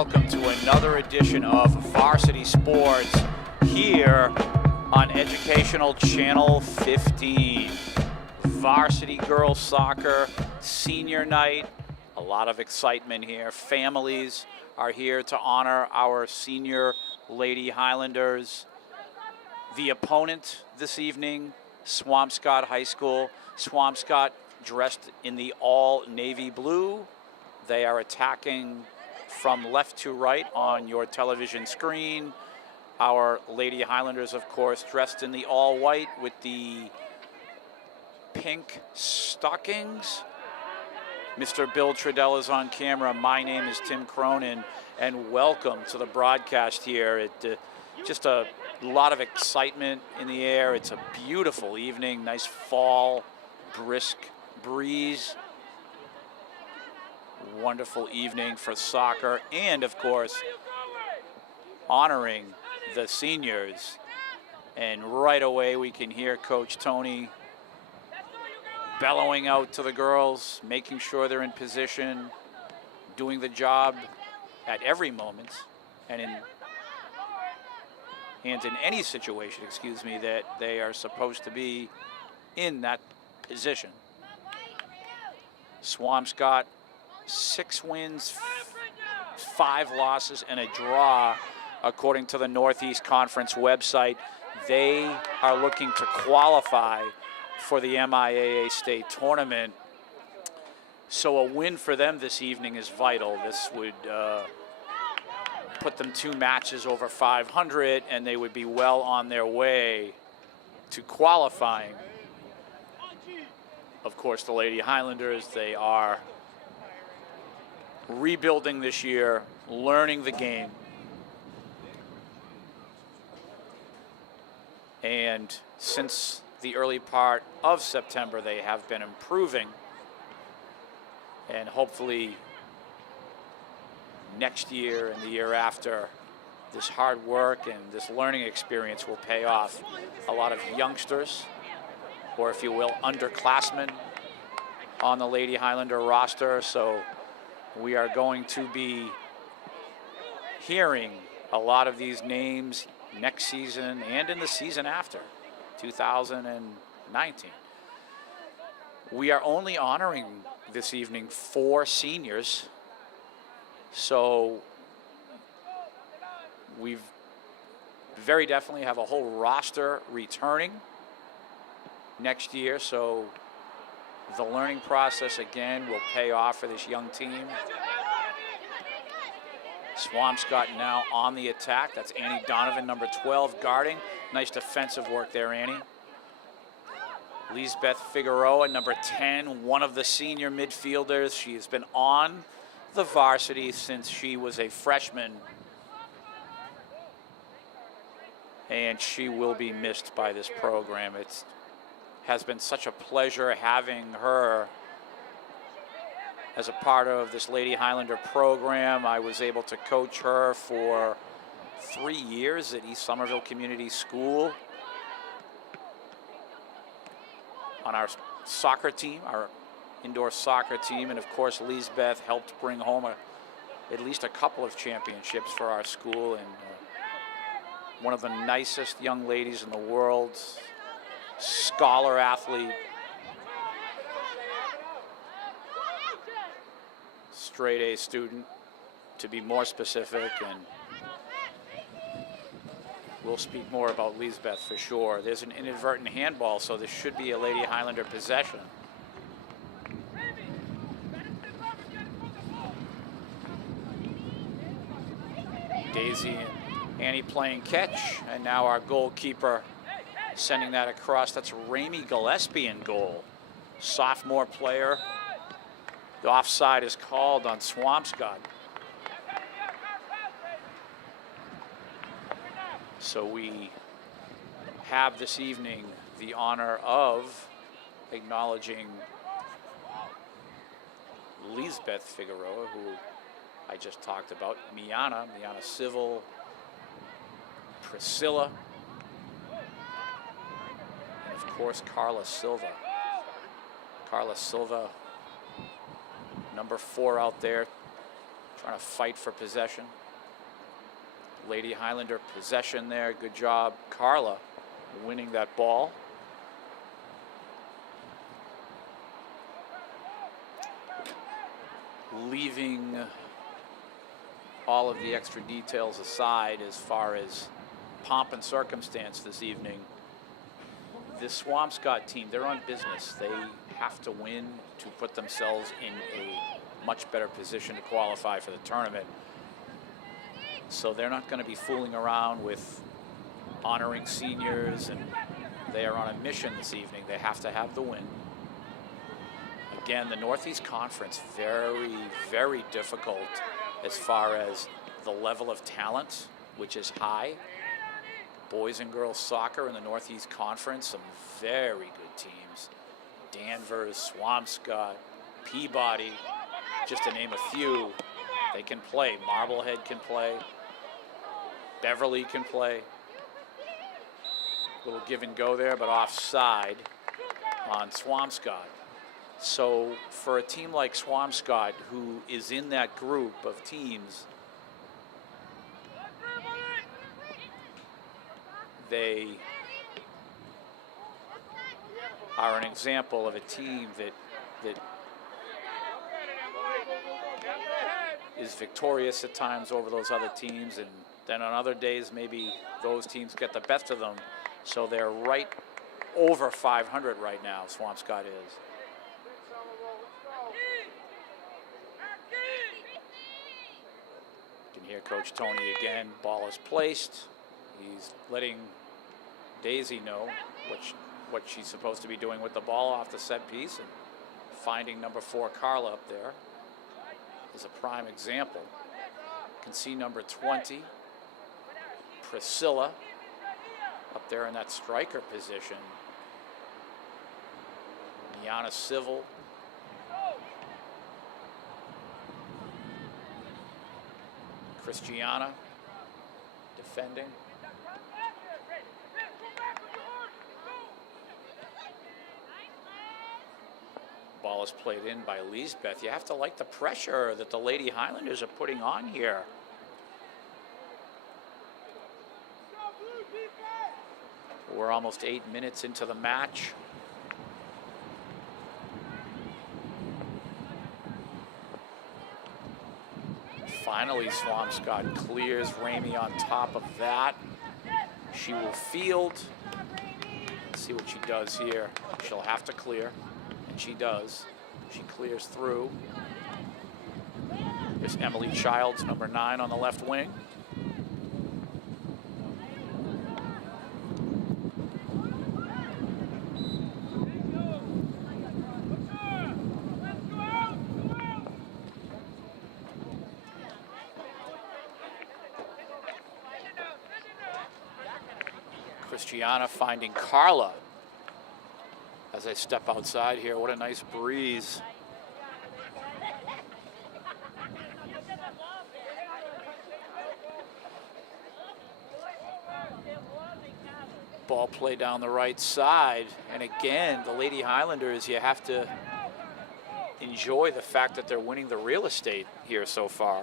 welcome to another edition of Varsity Sports here on Educational Channel 15. Varsity girls soccer, senior night, a lot of excitement here. Families are here to honor our senior Lady Highlanders. The opponent this evening, Swampscott High School. Swampscott dressed in the all navy blue. They are attacking from left to right on your television screen. Our Lady Highlanders, of course, dressed in the all white with the pink stockings. Mr. Bill Trudell is on camera. My name is Tim Cronin, and welcome to the broadcast here. Just a lot of excitement in the air. It's a beautiful evening, nice fall, brisk breeze. Wonderful evening for soccer, and of course honoring the seniors. And right away we can hear Coach Tony bellowing out to the girls, making sure they're in position, doing the job at every moment and in any situation, that they are supposed to be in that position. Swampscott, 6 wins, 5 losses, and a draw, according to the Northeast Conference website. They are looking to qualify for the MIAA state tournament. So a win for them this evening is vital. This would put them 2 matches over 500, and they would be well on their way to qualifying. Of course, the Lady Highlanders, they are rebuilding this year, learning the game. And since the early part of September, they have been improving. And hopefully next year and the year after, this hard work and this learning experience will pay off. A lot of youngsters, or if you will, underclassmen on the Lady Highlander roster. So we are going to be hearing a lot of these names next season and in the season after, 2019. We are only honoring this evening 4 seniors. So we've very definitely have a whole roster returning next year. So the learning process, again, will pay off for this young team. Swampscott now on the attack. That's Annie Donovan, number 12, guarding. Nice defensive work there, Annie. Lisbeth Figueroa, number 10, one of the senior midfielders. She has been on the varsity since she was a freshman, and she will be missed by this program. It has been such a pleasure having her as a part of this Lady Highlander program. I was able to coach her for 3 years at East Somerville Community School on our soccer team, our indoor soccer team. And of course, Lisbeth helped bring home at least a couple of championships for our school, and one of the nicest young ladies in the world, scholar athlete, straight A student to be more specific, and we'll speak more about Lisbeth for sure. There's an inadvertent handball, so this should be a Lady Highlander possession. Daisy and Annie playing catch, and now our goalkeeper sending that across. That's Ramey Gillespie in goal, sophomore player. The offside is called on Swampscott. So we have this evening the honor of acknowledging Lisbeth Figueroa, who I just talked about, Miana Civil, Priscilla, and of course Carla Silva. Carla Silva, number 4 out there, Trying to fight for possession. Lady Highlander possession there. Good job, Carla, winning that ball. Leaving all of the extra details aside as far as pomp and circumstance this evening, this Swampscott team, they're on business. They have to win to put themselves in a much better position to qualify for the tournament. So they're not going to be fooling around with honoring seniors, and they are on a mission this evening. They have to have the win. Again, the Northeast Conference, very, very difficult as far as the level of talent, which is high. Boys and girls soccer in the Northeast Conference, some very good teams. Danvers, Swampscott, Peabody, just to name a few. They can play. Marblehead can play. Beverly can play. Little give and go there, but offside on Swampscott. So for a team like Swampscott, who is in that group of teams, they are an example of a team that is victorious at times over those other teams, and then on other days maybe those teams get the best of them. So they're right over 500 right now, Swampscott is. You can hear Coach Tony again. Ball is placed. He's letting Daisy know what she's supposed to be doing with the ball off the set piece, and finding number 4 Carla up there is a prime example. You can see number 20 Priscilla up there in that striker position. Niana Civil. Christiana defending. Ball is played in by Lisbeth. You have to like the pressure that the Lady Highlanders are putting on here. We're almost 8 minutes into the match. Finally, Swampscott clears. Ramey on top of that. She will field. Let's see what she does here. She'll have to clear, and she does. She clears through. There's Emily Childs, number 9 on the left wing. Christiana finding Carla as I step outside here. What a nice breeze. Ball play down the right side. And again, the Lady Highlanders, you have to enjoy the fact that they're winning the real estate here so far.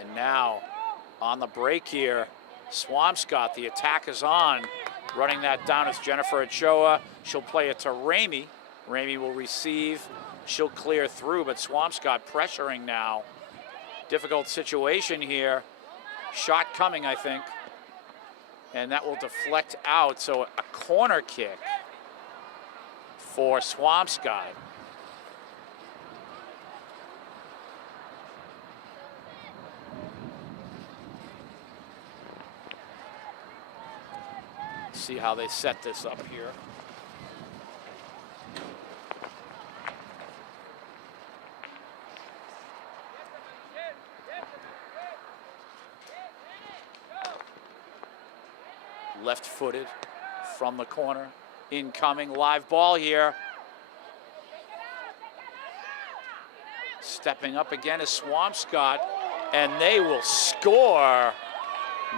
And now, on the break here, Swampscott, the attack is on. Running that down is Jennifer Ochoa. She'll play it to Ramey. Ramey will receive. She'll clear through, but Swampscott pressuring now. Difficult situation here. Shot coming, I think. And that will deflect out. So a corner kick for Swampscott. See how they set this up here. Left-footed from the corner. Incoming live ball here. Stepping up again is Swampscott, and they will score.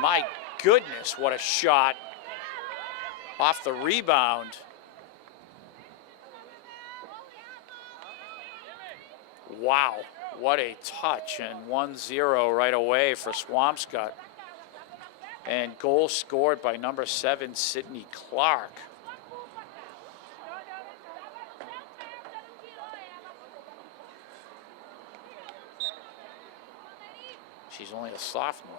My goodness, what a shot off the rebound. Wow, what a touch, and 1-0 right away for Swampscott. And goal scored by number 7, Sydney Clark. She's only a sophomore.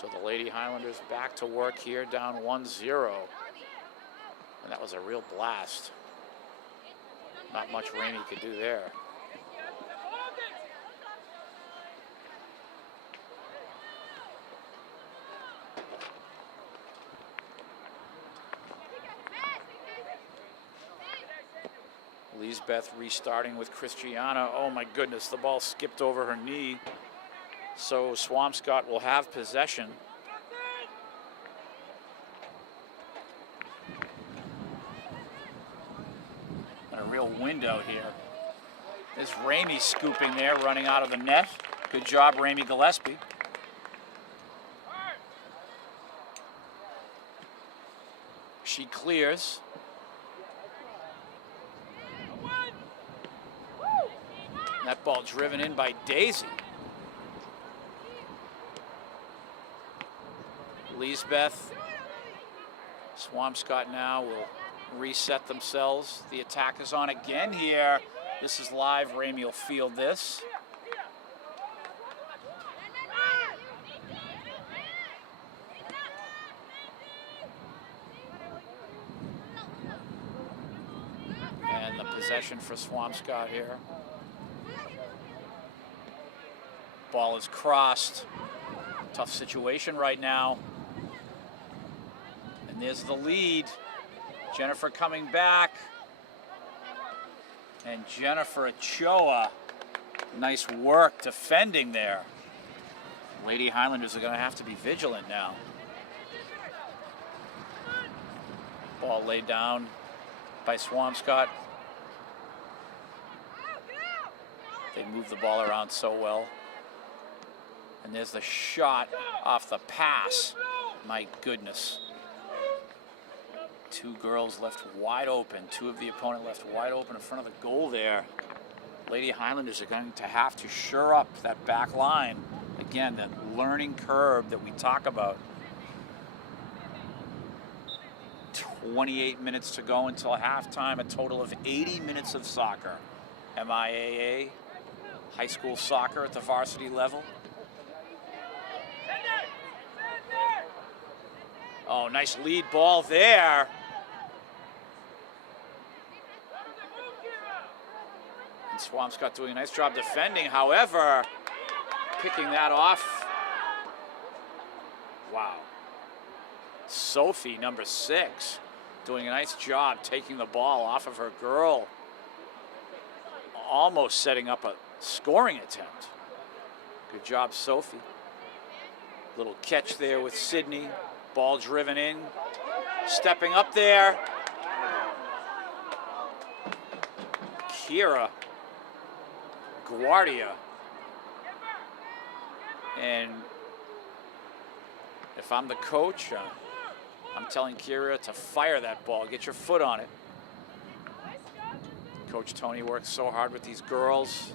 So the Lady Highlanders back to work here, down 1-0. And that was a real blast. Not much Ramey could do there. Lisbeth restarting with Christiana. Oh my goodness, the ball skipped over her knee. So Swampscott will have possession. And a real window here. There's Ramey scooping there, running out of the net. Good job, Ramey Gillespie. She clears. That ball driven in by Daisy. Lisbeth. Swampscott now will reset themselves. The attack is on again here. This is live. Ramey will field this. And the possession for Swampscott here. Ball is crossed. Tough situation right now. And there's the lead. Jennifer coming back. And Jennifer Ochoa. Nice work defending there. Lady Highlanders are going to have to be vigilant now. Ball laid down by Swampscott. They move the ball around so well. And there's the shot off the pass. My goodness. Two girls left wide open. Two of the opponent left wide open in front of the goal there. Lady Highlanders are going to have to shore up that back line. Again, that learning curve that we talk about. 28 minutes to go until halftime. A total of 80 minutes of soccer. MIAA, high school soccer at the varsity level. Oh, nice lead ball there. And Swampscott doing a nice job defending. However, picking that off. Wow. Sophie, number 6, doing a nice job taking the ball off of her girl. Almost setting up a scoring attempt. Good job, Sophie. Little catch there with Sydney. Ball driven in, stepping up there. Kira Guardia. And if I'm the coach, I'm telling Kira to fire that ball, get your foot on it. Coach Tony works so hard with these girls,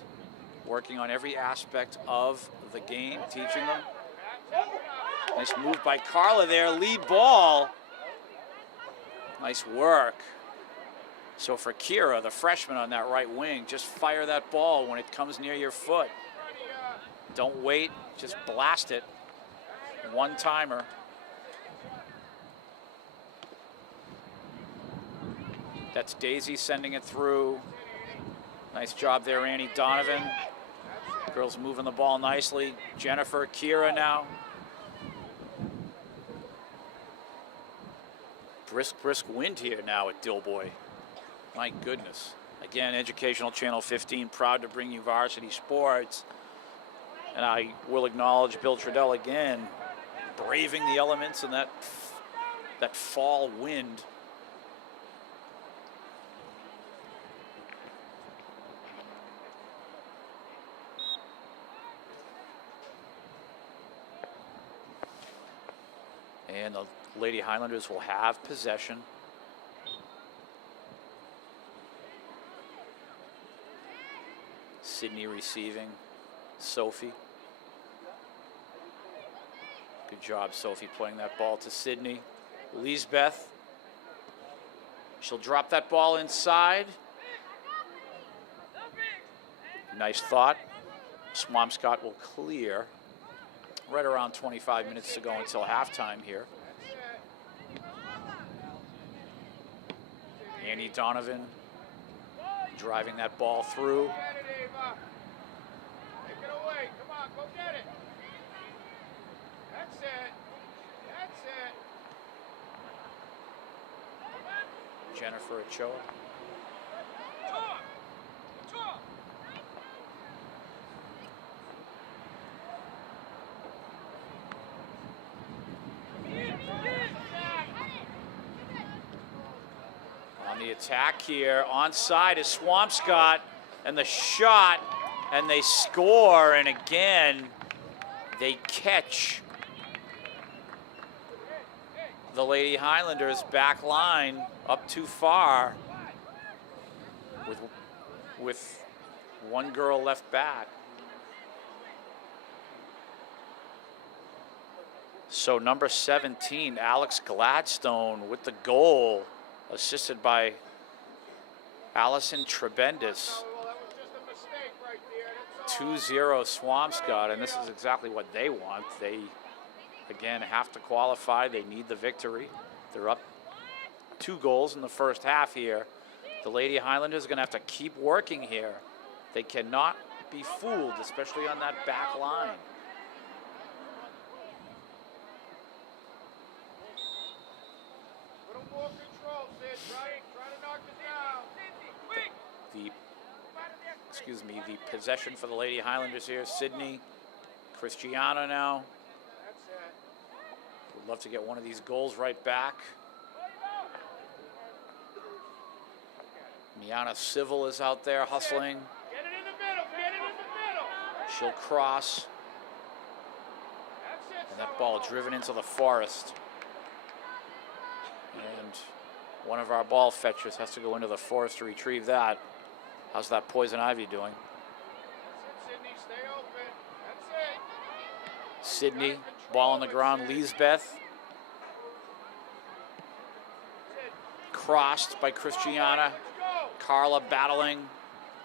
working on every aspect of the game, teaching them. Nice move by Carla there, lead ball. Nice work. So for Kira, the freshman on that right wing, just fire that ball when it comes near your foot. Don't wait, just blast it. One timer. That's Daisy sending it through. Nice job there, Annie Donovan. Girls moving the ball nicely. Jennifer, Kira now. Brisk wind here now at Dilboy. My goodness. Again, Educational Channel 15, proud to bring you varsity sports. And I will acknowledge Bill Trudell again, braving the elements and that fall wind. And the Lady Highlanders will have possession. Sydney receiving. Sophie. Good job, Sophie, playing that ball to Sydney. Lisbeth. She'll drop that ball inside. Nice thought. Swampscott will clear. Right around 25 minutes to go until halftime here. Annie Donovan driving that ball through. Take it away. Come on, go get it. That's it. That's it. Jennifer Ochoa. On the attack here, onside is Swampscott, and the shot, and they score, and again, they catch the Lady Highlanders back line up too far with one girl left back. So number 17, Alex Gladstone with the goal, assisted by Allison Trebendis. 2-0 Swampscott, and this is exactly what they want. They, again, have to qualify. They need the victory. They're up 2 goals in the first half here. The Lady Highlanders are going to have to keep working here. They cannot be fooled, especially on that back line. The possession for the Lady Highlanders here. Sydney, Christiana now. Would love to get one of these goals right back. Miana Civil is out there hustling. Get it in the middle. Get it in the middle. She'll cross. And that ball driven into the forest. And one of our ball fetchers has to go into the forest to retrieve that. How's that Poison Ivy doing? Sydney, stay open. That's it. Sydney, ball on the ground. Lisbeth. Crossed by Christiana. Carla battling.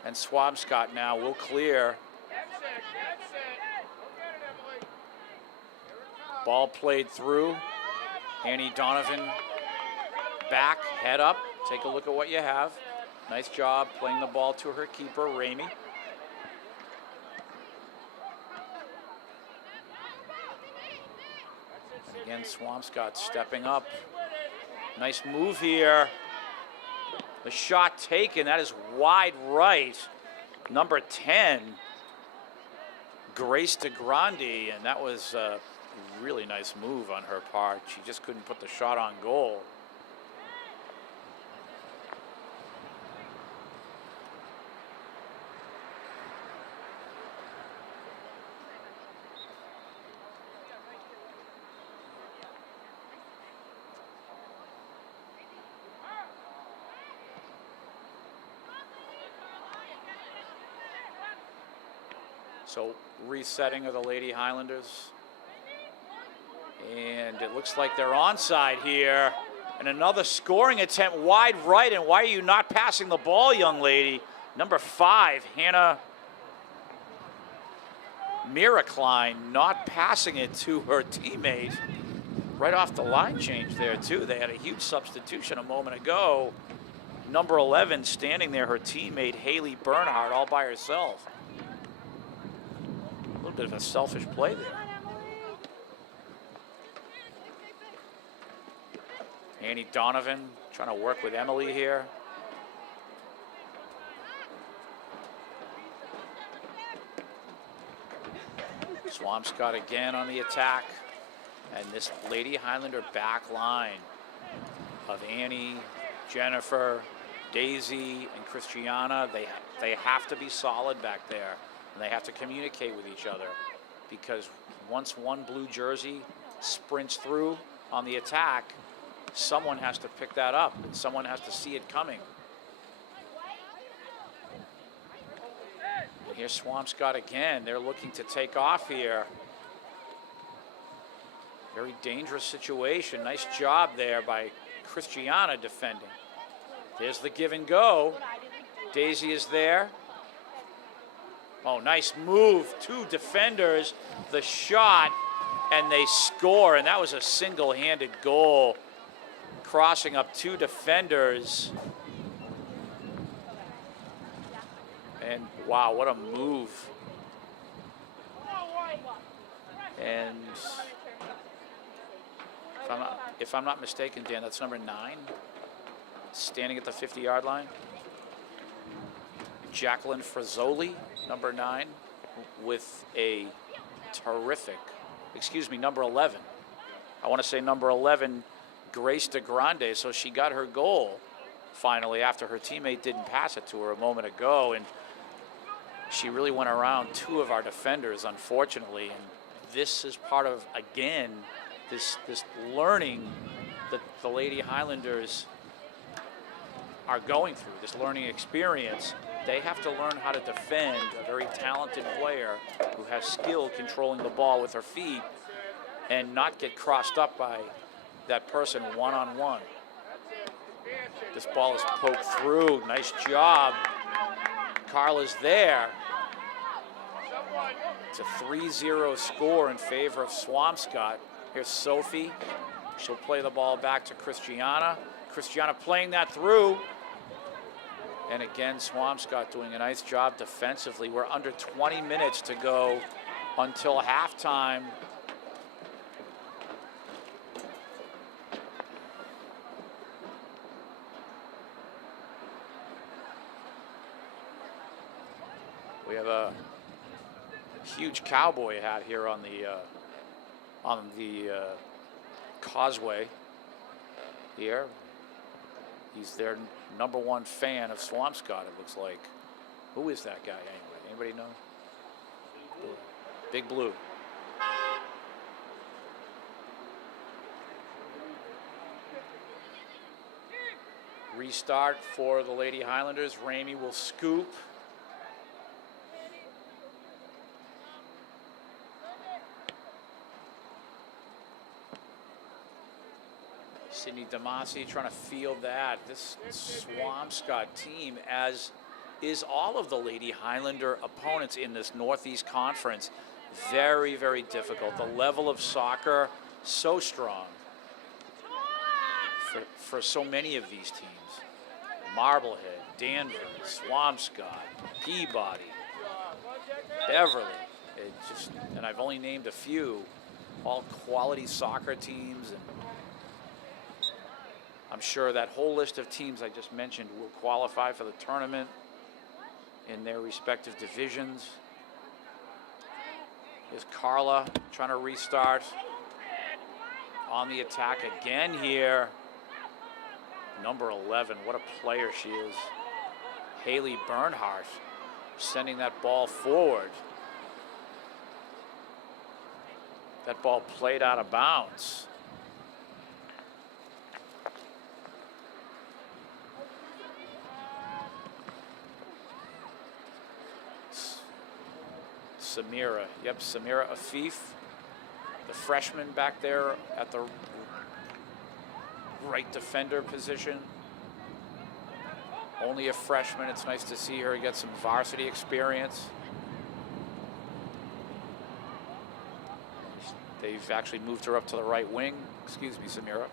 And Swampscott now will clear. That's it. That's it. Go get it, Emily. Here it comes. Ball played through. Annie Donovan back, head up. Take a look at what you have. Nice job playing the ball to her keeper, Ramey. Again, Swampscott stepping up. Nice move here. The shot taken, that is wide right. Number 10, Grace DeGrande, and that was a really nice move on her part. She just couldn't put the shot on goal. So resetting of the Lady Highlanders. And it looks like they're onside here. And another scoring attempt wide right. And why are you not passing the ball, young lady? Number 5, Hannah Miracline, not passing it to her teammate. Right off the line change there, too. They had a huge substitution a moment ago. Number 11 standing there, her teammate, Haley Bernhardt, all by herself. A little bit of a selfish play there. Annie Donovan trying to work with Emily here. Swampscott again on the attack. And this Lady Highlander back line of Annie, Jennifer, Daisy, and Christiana, they have to be solid back there. And they have to communicate with each other, because once one blue jersey sprints through, on the attack, someone has to pick that up. Someone has to see it coming. And here's Swampscott again. They're looking to take off here. Very dangerous situation. Nice job there by Christiana defending. There's the give and go. Daisy is there. Oh, nice move. Two defenders, the shot, and they score. And that was a single-handed goal, crossing up two defenders. And wow, what a move. And if I'm not mistaken, Dan, that's number 9, standing at the 50-yard line. Jacqueline Frazzoli, number 9, with a terrific, number 11. I want to say number 11, Grace DeGrande. So she got her goal finally after her teammate didn't pass it to her a moment ago. And she really went around two of our defenders, unfortunately. And this is part of, again, this learning that the Lady Highlanders are going through, this learning experience. They have to learn how to defend a very talented player who has skill controlling the ball with her feet and not get crossed up by that person one-on-one. This ball is poked through. Nice job. Carla's there. It's a 3-0 score in favor of Swampscott. Here's Sophie. She'll play the ball back to Christiana. Christiana playing that through. And again, Swampscott doing a nice job defensively. We're under 20 minutes to go until halftime. We have a huge cowboy hat here on the causeway here. He's their number 1 fan of Swampscott, it looks like. Who is that guy anyway? Anybody know? Big Blue. Restart for the Lady Highlanders. Ramey will scoop. Sydney Damasi trying to field that. This Swampscott team, as is all of the Lady Highlander opponents in this Northeast Conference, very, very difficult. The level of soccer, so strong for so many of these teams. Marblehead, Danvers, Swampscott, Peabody, Beverly. And I've only named a few, all quality soccer teams. And I'm sure that whole list of teams I just mentioned will qualify for the tournament in their respective divisions. Here's Carla trying to restart on the attack again here. Number 11, what a player she is. Haley Bernhardt sending that ball forward. That ball played out of bounds. Samira, Samira Afif, the freshman back there at the right defender position. Only a freshman. It's nice to see her get some varsity experience. They've actually moved her up to the right wing. Excuse me, Samira.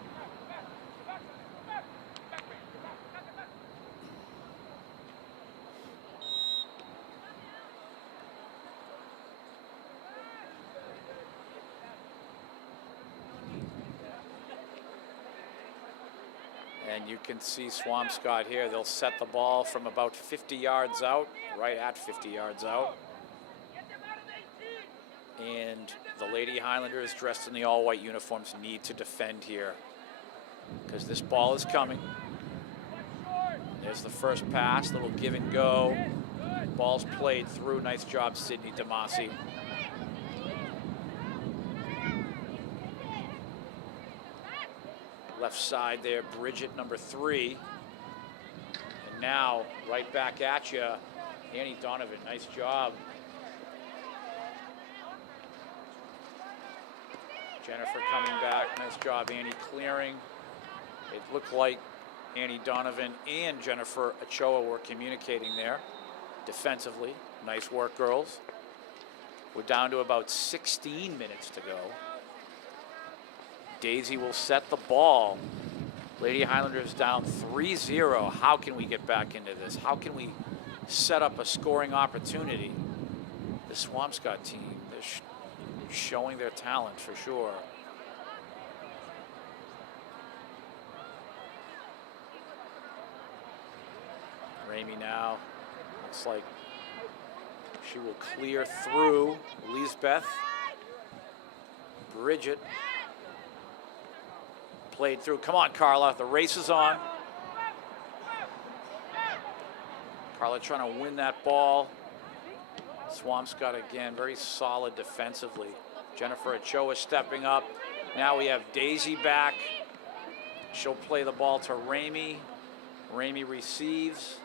And you can see Swampscott here. They'll set the ball from about 50 yards out, right at 50 yards out. And the Lady Highlanders, dressed in the all-white uniforms, need to defend here because this ball is coming. There's the first pass, little give and go. Ball's played through. Nice job, Sydney Damasi. Left side there, Bridget, number 3. And now, right back at you, Annie Donovan. Nice job. Jennifer coming back. Nice job, Annie, clearing. It looked like Annie Donovan and Jennifer Ochoa were communicating there defensively. Nice work, girls. We're down to about 16 minutes to go. Daisy will set the ball. Lady Highlanders down 3-0. How can we get back into this? How can we set up a scoring opportunity? The Swampscott team, they're showing their talent for sure. Ramey now, looks like she will clear through. Lisbeth, Bridget, played through. Come on, Carla, the race is on. Carla trying to win that ball. Swampscott again, very solid defensively. Jennifer Ochoa stepping up. Now we have Daisy back. She'll play the ball to Ramey. Ramey receives.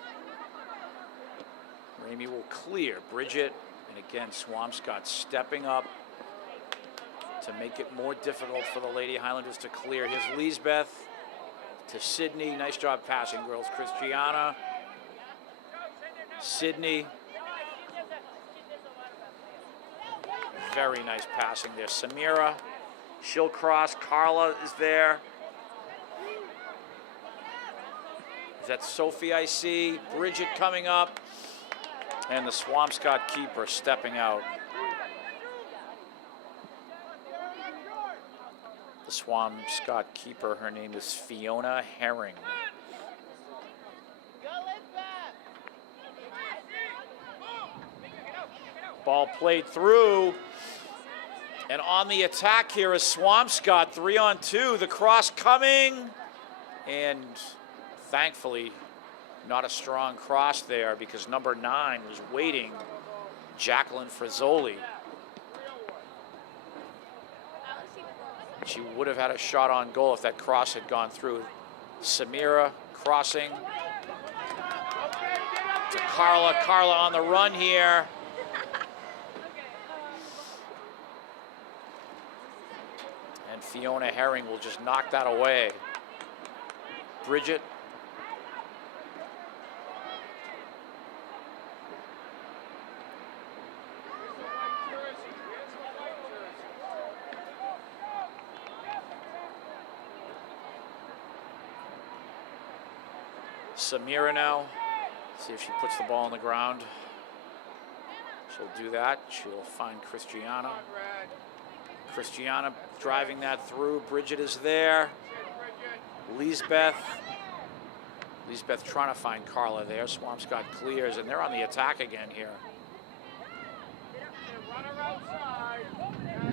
Ramey will clear. Bridget, and again, Swampscott stepping up to make it more difficult for the Lady Highlanders to clear. Here's Lisbeth to Sydney. Nice job passing, girls. Christiana, Sydney. Very nice passing there. Samira, she'll cross. Carla is there. Is that Sophie I see? Bridget coming up. And the Swampscott keeper stepping out. The Swampscott keeper, her name is Fiona Herring. Ball played through. And on the attack here is Swampscott, 3-on-2. The cross coming. And thankfully, not a strong cross there because number 9 was waiting, Jacqueline Frizzoli. She would have had a shot on goal if that cross had gone through. Samira crossing to Carla. Carla on the run here. And Fiona Herring will just knock that away. Bridget. Samira now, see if she puts the ball on the ground. She'll do that. She'll find Christiana. Christiana driving that through. Bridget is there. Lisbeth. Lisbeth trying to find Carla there. Swampscott clears, and they're on the attack again here.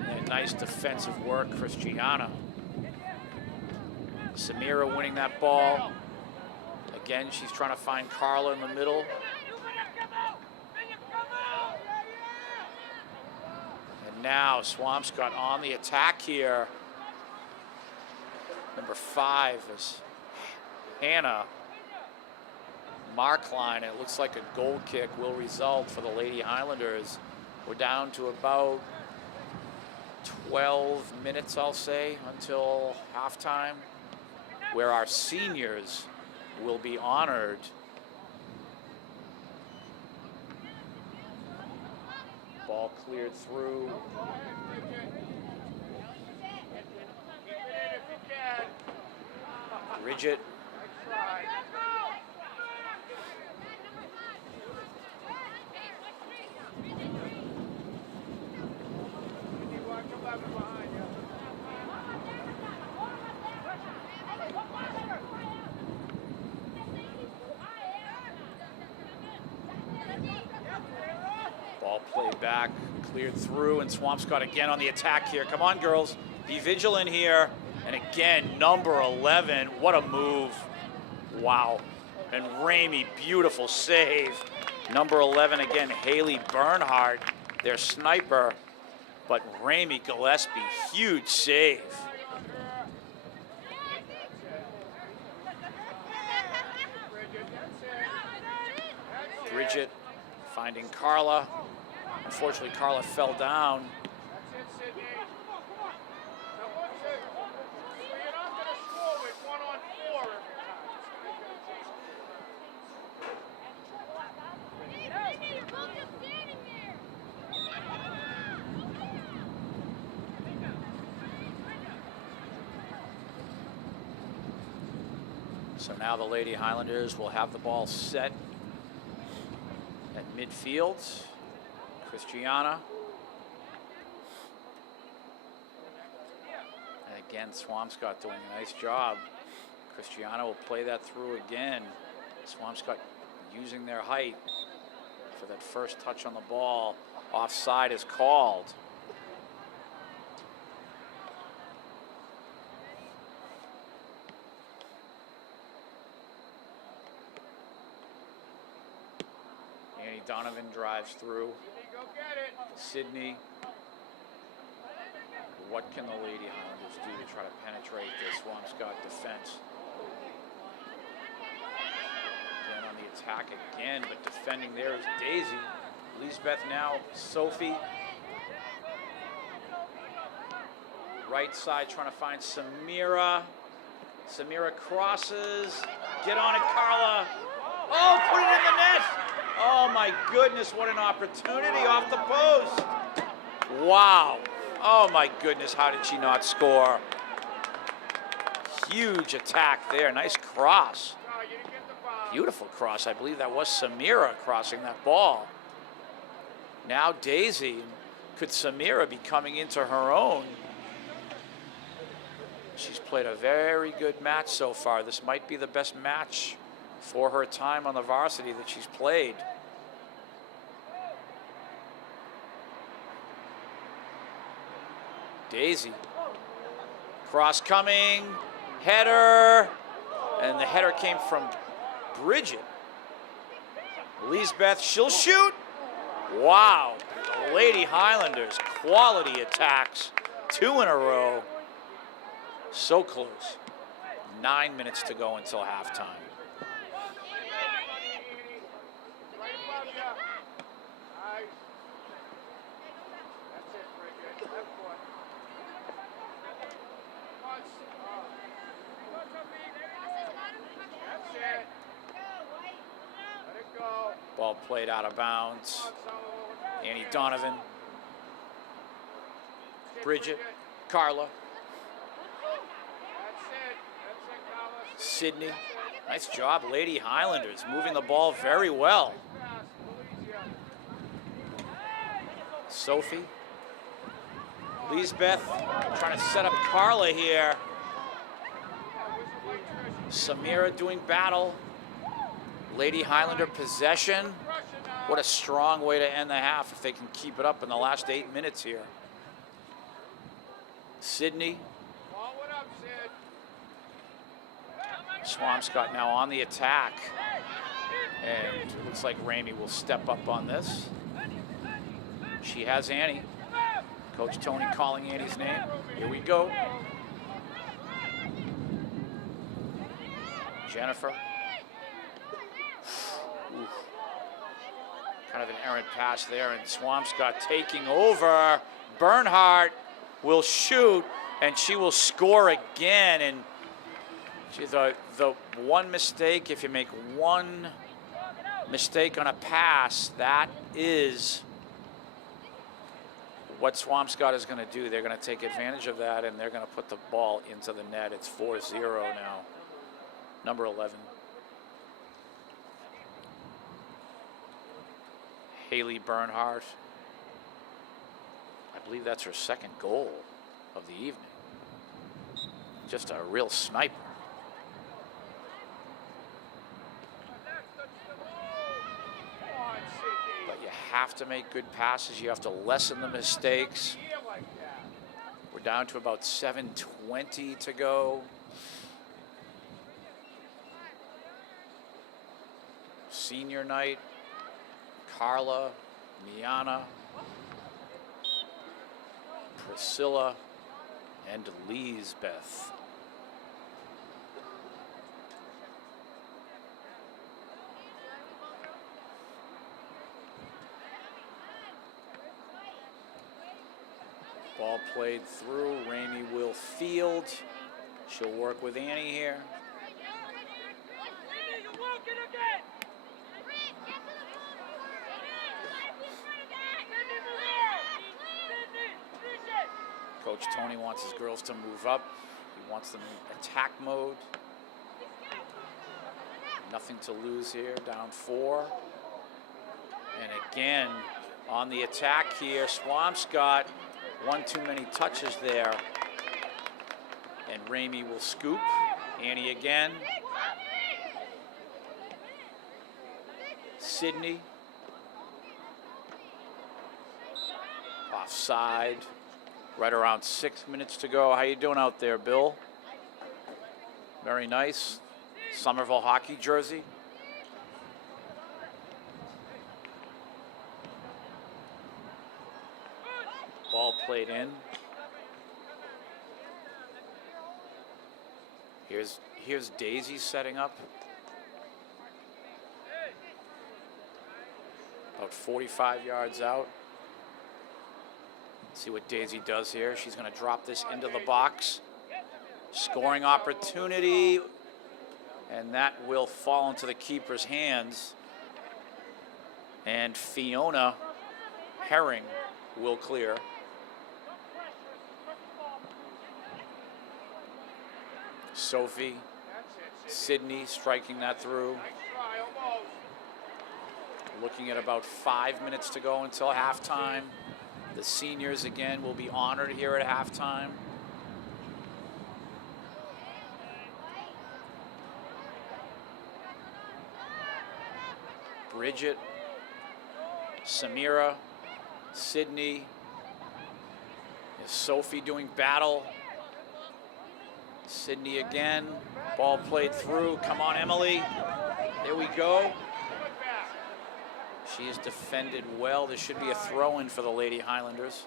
And nice defensive work, Christiana. Samira winning that ball. Again, she's trying to find Carla in the middle. And now Swampscott on the attack here. Number 5 is Hannah Markline. It looks like a goal kick will result for the Lady Highlanders. We're down to about 12 minutes, I'll say, until halftime, where our seniors will be honored. Ball cleared through. Bridget. Ball played back, cleared through, and Swampscott again on the attack here. Come on, girls, be vigilant here. And again, number 11, what a move. Wow. And Ramey, beautiful save. Number 11 again, Haley Bernhardt, their sniper. But Ramey Gillespie, huge save. Finding Carla. Unfortunately, Carla fell down. That's it, Sydney. Now what's it? You're not going to score with 1-on-4 every time. So now the Lady Highlanders will have the ball set at midfield. Christiana. And again, Swampscott doing a nice job. Christiana will play that through again. Swampscott using their height for that first touch on the ball. Offside is called. Annie Donovan drives through. Go get it. Sydney. What can the Lady Highlanders do to try to penetrate this Swampscott defense? Again on the attack again, but defending there is Daisy. Lisbeth now, Sophie. Right side trying to find Samira. Samira crosses. Get on it, Carla. Oh, put it in the net. Oh my goodness, what an opportunity off the post. Wow. Oh my goodness, how did she not score? Huge attack there, nice cross. Beautiful cross, I believe that was Samira crossing that ball. Now Daisy, could Samira be coming into her own? She's played a very good match so far. This might be the best match for her time on the varsity that she's played. Daisy, cross coming, header, and the header came from Bridget. Lisbeth, she'll shoot. Wow, the Lady Highlanders, quality attacks, 2 in a row. So close. 9 minutes to go until halftime. Ball played out of bounds. Annie Donovan. Bridget. Carla. Sydney. Nice job, Lady Highlanders, moving the ball very well. Sophie. Lisbeth trying to set up Carla here. Samira doing battle. Lady Highlander possession. What a strong way to end the half if they can keep it up in the last 8 minutes here. Sydney. Swampscott now on the attack. And it looks like Ramey will step up on this. She has Annie. Coach Tony calling Annie's name. Here we go. Jennifer. Oof. Kind of an errant pass there, and Swampscott taking over. Bernhardt will shoot, and she will score again. And the one mistake, if you make one mistake on a pass, that is what Swampscott is going to do. They're going to take advantage of that, and they're going to put the ball into the net. It's 4-0 now. Number 11. Haley Bernhardt. I believe that's her second goal of the evening. Just a real sniper. But you have to make good passes. You have to lessen the mistakes. We're down to about 7:20 to go. Senior night. Carla, Miana, Priscilla, and Lisbeth. played through. Ramey will field. She'll work with Annie here. Coach Tony wants his girls to move up. He wants them in attack mode. Nothing to lose here, down 4. And again, on the attack here, Swampscott, one too many touches there. And Ramey will scoop. Annie again. Sydney. Offside. Right around 6 minutes to go. How you doing out there, Bill? Very nice. Somerville hockey jersey. Ball played in. Here's Daisy setting up. About 45 yards out. See what Daisy does here. She's going to drop this into the box. Scoring opportunity. And that will fall into the keeper's hands. And Fiona Herring will clear. Sophie, Sydney striking that through. Looking at about 5 minutes to go until halftime. The seniors again will be honored here at halftime. Bridget, Samira, Sydney. Is Sophie doing battle? Sydney again. Ball played through. Come on, Emily. There we go. She has defended well. This should be a throw-in for the Lady Highlanders.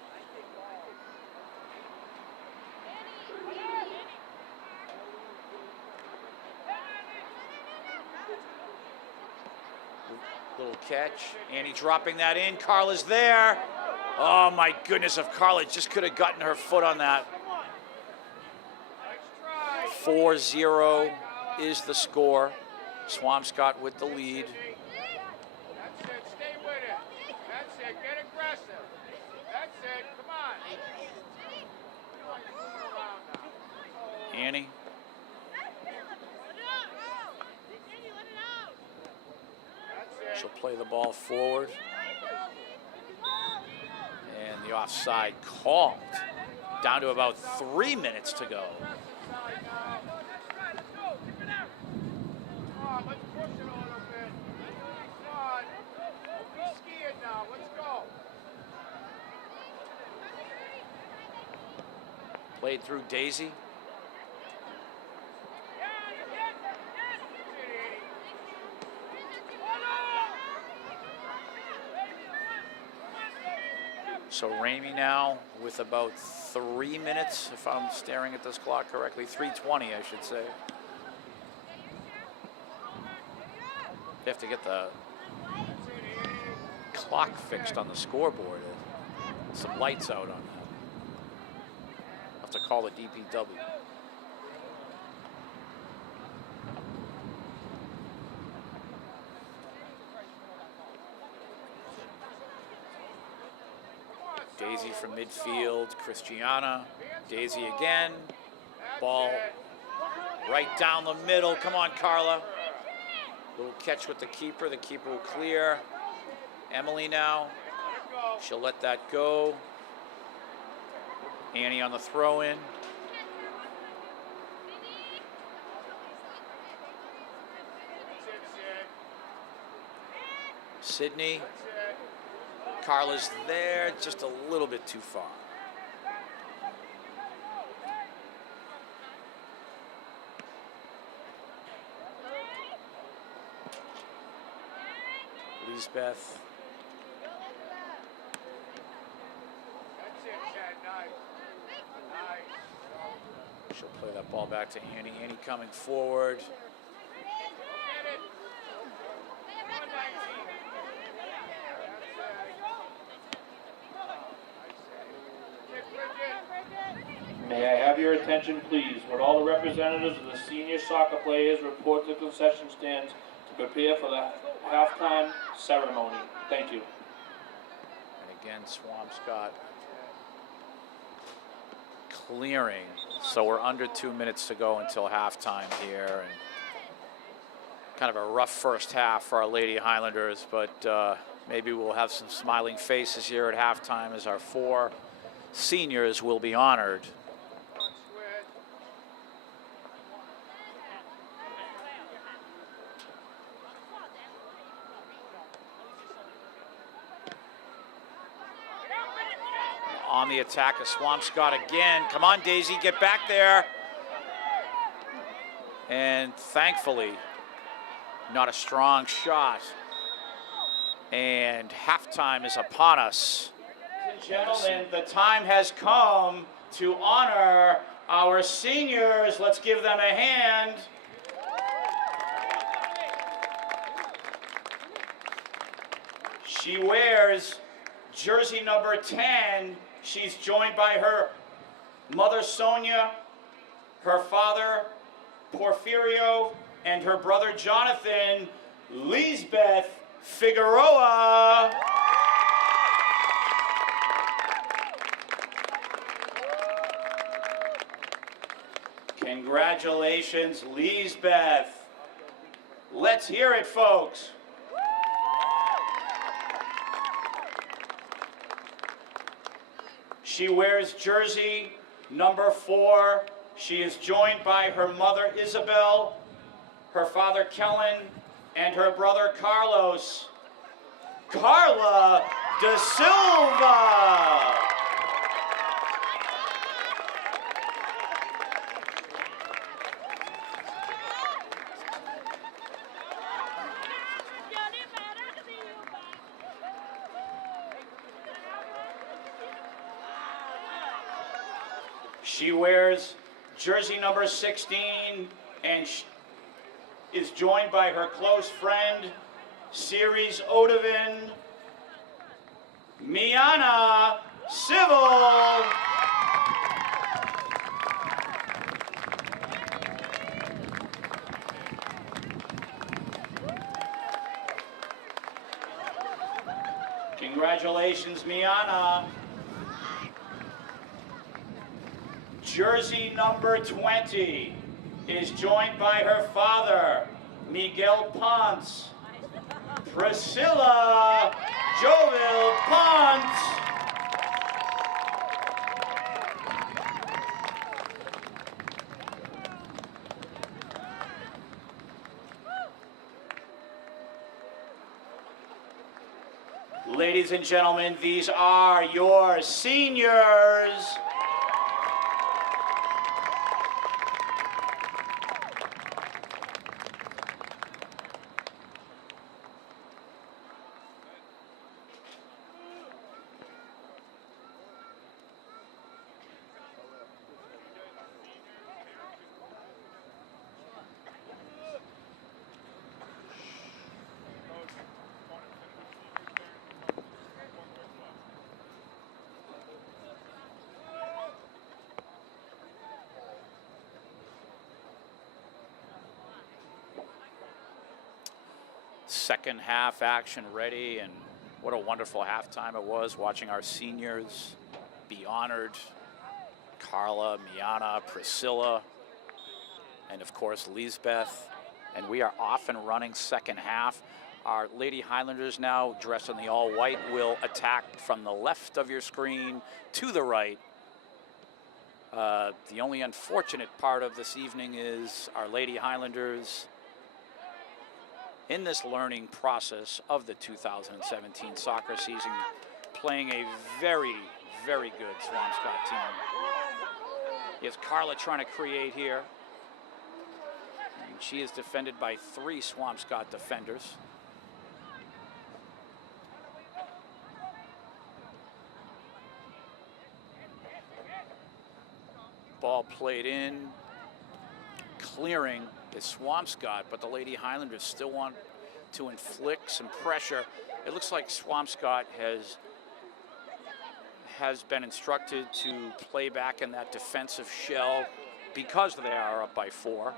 Little catch. Annie dropping that in. Carla's there. Oh my goodness, if Carla just could have gotten her foot on that. 4-0 is the score. Swampscott with the lead. That's it, stay with it. That's it, get aggressive. That's it, come on. Annie. She'll play the ball forward. And the offside called. Down to about 3 minutes to go. Played through Daisy. So Ramey now with about 3 minutes, if I'm staring at this clock correctly, 3:20 I should say. You have to get the clock fixed on the scoreboard. Some lights out on that. Have to call the DPW. Daisy from midfield, Christiana. Daisy again. Ball right down the middle. Come on, Carla. Little catch with the keeper. The keeper will clear. Emily now. She'll let that go. Annie on the throw-in. Sydney. Carla's there, just a little bit too far. Lisbeth. She'll play that ball back to Annie. Annie coming forward. attention, please. Would all the representatives of the senior soccer players report to the concession stands to prepare for the halftime ceremony? Thank you. And again, Swampscott clearing. So we're under 2 minutes to go until halftime here. And kind of a rough first half for our Lady Highlanders, but maybe we'll have some smiling faces here at halftime as our 4 seniors will be honored. On the attack of Swampscott again. Come on, Daisy, get back there. And thankfully, not a strong shot. And halftime is upon us. Ladies and gentlemen, the time has come to honor our seniors. Let's give them a hand. She wears jersey number 10. She's joined by her mother, Sonia, her father, Porfirio, and her brother, Jonathan. Lisbeth Figueroa. Congratulations, Lisbeth. Let's hear it, folks. She wears jersey number 4. She is joined by her mother, Isabel, her father, Kellen, and her brother, Carlos. Carla da Silva. She wears jersey number 16 and is joined by her close friend, Ceres Odovin, Miana Civil. Congratulations, Miana. Jersey number 20 is joined by her father, Miguel Ponce, Priscilla Jovel Ponce. Ladies and gentlemen, these are your seniors. Second half action ready, and what a wonderful halftime it was watching our seniors be honored. Carla, Miana, Priscilla, and of course Lisbeth. And we are off and running second half. Our Lady Highlanders, now dressed in the all white, will attack from the left of your screen to the right. The only unfortunate part of this evening is our Lady Highlanders, in this learning process of the 2017 soccer season, playing a very, very good Swampscott team. Here's Carla trying to create here. And she is defended by 3 Swampscott defenders. Ball played in, clearing is Swampscott, but the Lady Highlanders still want to inflict some pressure. It looks like Swampscott has been instructed to play back in that defensive shell because they are up by 4.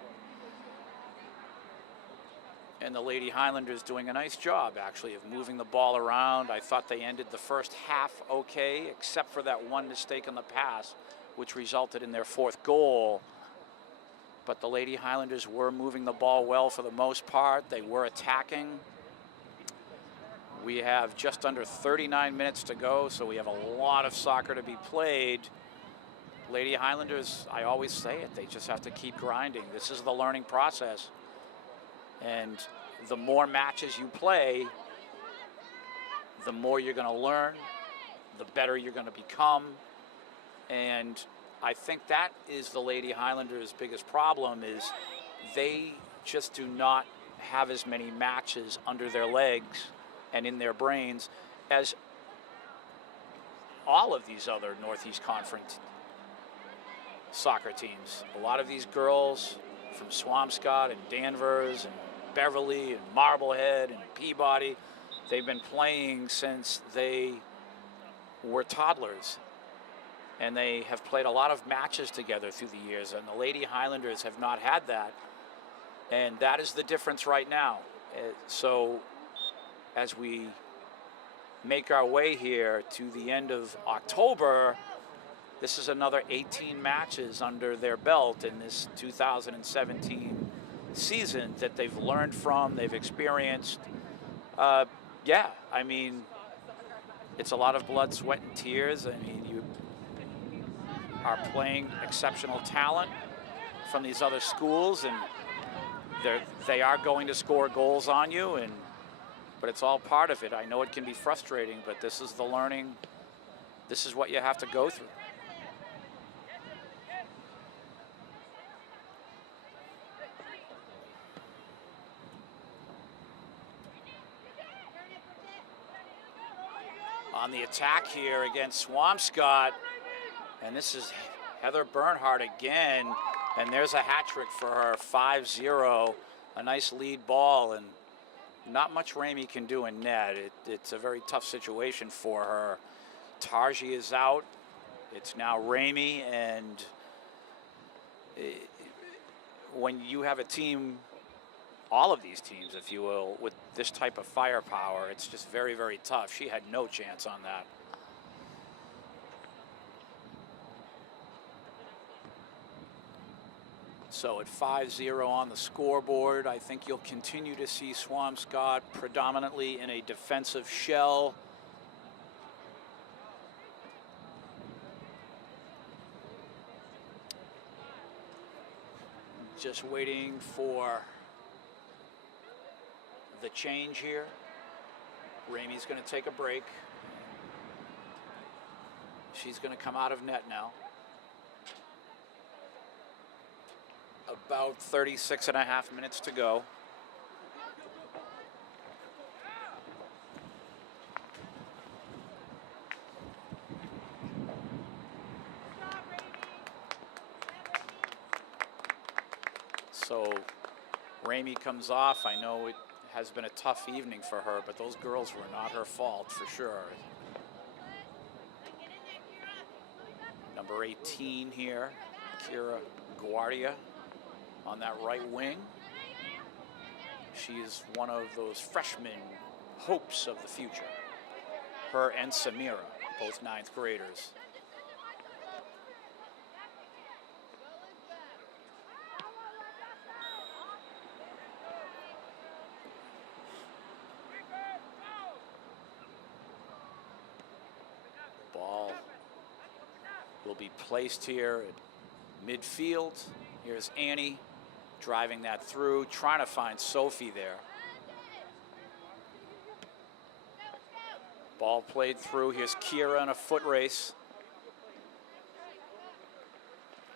And the Lady Highlanders doing a nice job, actually, of moving the ball around. I thought they ended the first half okay, except for that one mistake on the pass, which resulted in their 4th goal. But the Lady Highlanders were moving the ball well for the most part. They were attacking. We have just under 39 minutes to go, so we have a lot of soccer to be played. Lady Highlanders, I always say it, they just have to keep grinding. This is the learning process. And the more matches you play, the more you're going to learn, the better you're going to become. And I think that is the Lady Highlanders' biggest problem, is they just do not have as many matches under their legs and in their brains as all of these other Northeast Conference soccer teams. A lot of these girls from Swampscott and Danvers and Beverly and Marblehead and Peabody, they've been playing since they were toddlers. And they have played a lot of matches together through the years, and the Lady Highlanders have not had that. And that is the difference right now. So as we make our way here to the end of October, this is another 18 matches under their belt in this 2017 season that they've learned from, they've experienced. Yeah, I mean, it's a lot of blood, sweat, and tears. I mean, you are playing exceptional talent from these other schools, and they are going to score goals on you, but it's all part of it. I know it can be frustrating, but this is the learning. This is what you have to go through. On the attack here against Swampscott, and this is Heather Bernhardt again, and there's a hat trick for her, 5-0, a nice lead ball, and not much Ramey can do in net. It's a very tough situation for her. Tarji is out. It's now Ramey, and when you have a team, all of these teams, if you will, with this type of firepower, it's just very, very tough. She had no chance on that. So at 5-0 on the scoreboard, I think you'll continue to see Swampscott predominantly in a defensive shell. Just waiting for the change here. Ramey's going to take a break. She's going to come out of net now. About 36.5 minutes to go. So Ramey comes off. I know it has been a tough evening for her, but those girls were not her fault for sure. Number 18 here, Kira Guardia on that right wing. She is one of those freshman hopes of the future. Her and Samira, both 9th graders. Ball will be placed here at midfield. Here's Annie driving that through, trying to find Sophie there. Ball played through. Here's Kira in a foot race.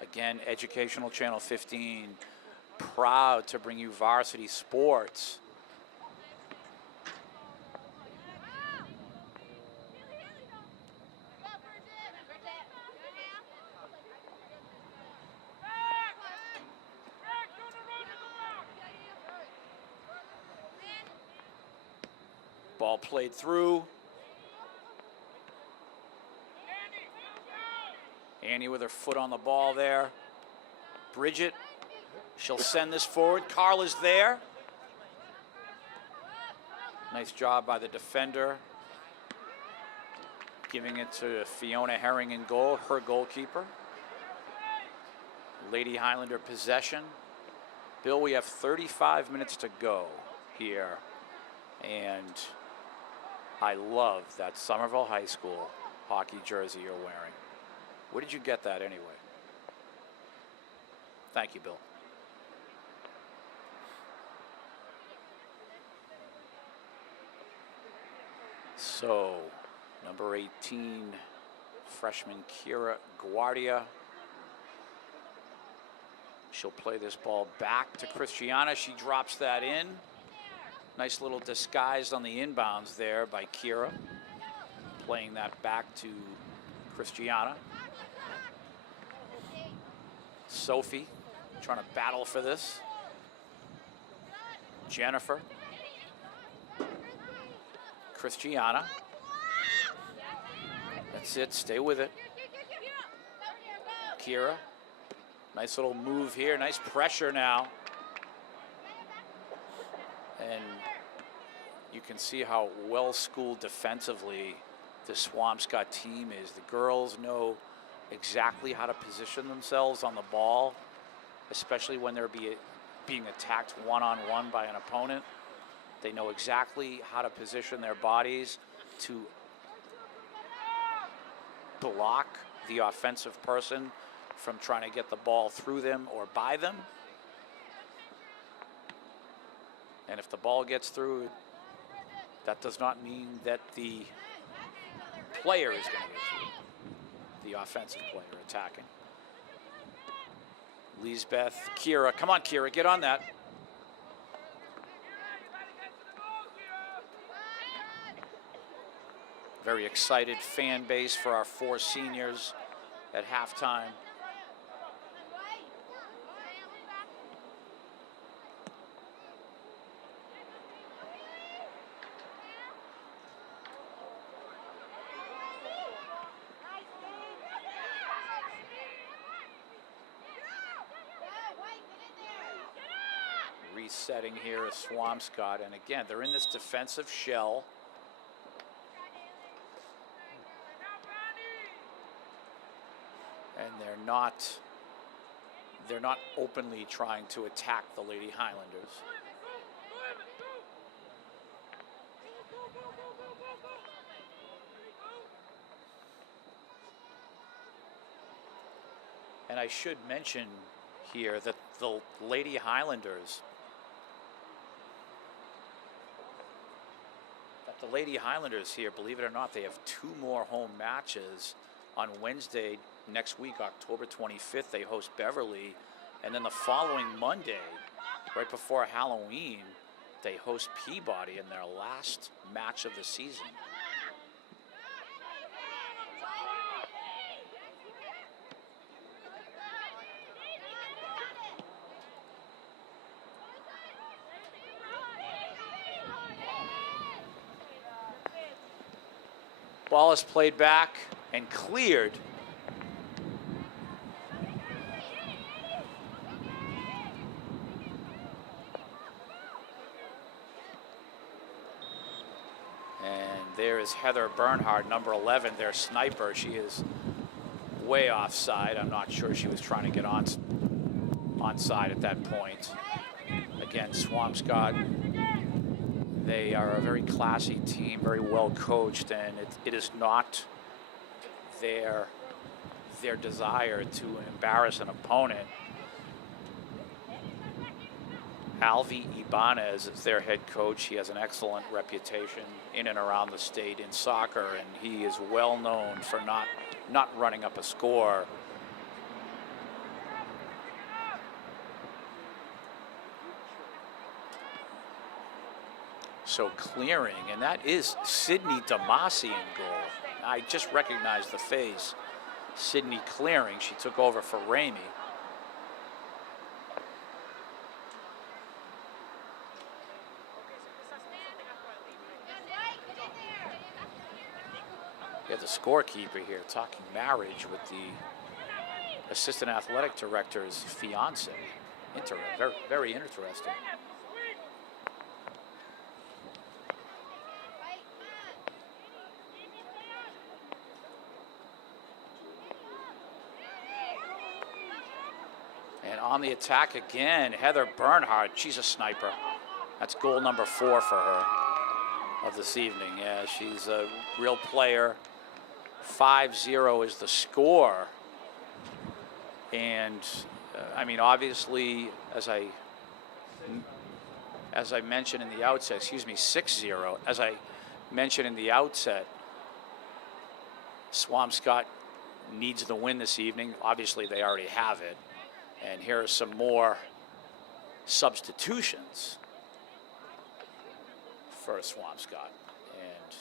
Again, Educational Channel 15, proud to bring you varsity sports. Ball played through. Annie with her foot on the ball there. Bridget, she'll send this forward. Carla's there. Nice job by the defender. Giving it to Fiona Herring in goal, her goalkeeper. Lady Highlander possession. Bill, we have 35 minutes to go here. And I love that Somerville High School hockey jersey you're wearing. Where did you get that anyway? Thank you, Bill. So, number 18, freshman Kira Guardia. She'll play this ball back to Christiana. She drops that in. Nice little disguise on the inbounds there by Kira. Playing that back to Christiana. Sophie trying to battle for this. Jennifer. Christiana. That's it, stay with it. Kira. Nice little move here, nice pressure now. And you can see how well schooled defensively the Swampscott team is. The girls know exactly how to position themselves on the ball, especially when they're being attacked one-on-one by an opponent. They know exactly how to position their bodies to block the offensive person from trying to get the ball through them or by them. And if the ball gets through, that does not mean that the player is going to get through. The offensive player attacking. Lisbeth, Kira, come on Kira, get on that. Very excited fan base for our 4 seniors at halftime. Resetting here is Swampscott, and again, they're in this defensive shell. And they're not openly trying to attack the Lady Highlanders. And I should mention here that the Lady Highlanders here, believe it or not, they have 2 more home matches. On Wednesday next week, October 25th, they host Beverly. And then the following Monday, right before Halloween, they host Peabody in their last match of the season. Ball is played back and cleared. And there is Heather Bernhard, number 11, their sniper. She is way offside. I'm not sure she was trying to get onside at that point. Again, Swampscott, they are a very classy team, very well coached, and it is not their desire to embarrass an opponent. Alvi Ibanez is their head coach. He has an excellent reputation in and around the state in soccer, and he is well known for not running up a score. So clearing, and that is Sydney Damasi in goal. I just recognized the face. Sydney clearing. She took over for Ramey. We have the scorekeeper here talking marriage with the assistant athletic director's fiance. Very, very interesting. And on the attack again, Heather Bernhardt. She's a sniper. That's goal number 4 for her of this evening. Yeah, she's a real player. 5-0 is the score. And I mean, obviously, as I mentioned in the outset, 6-0. As I mentioned in the outset, Swampscott needs the win this evening. Obviously, they already have it. And here are some more substitutions for Swampscott. And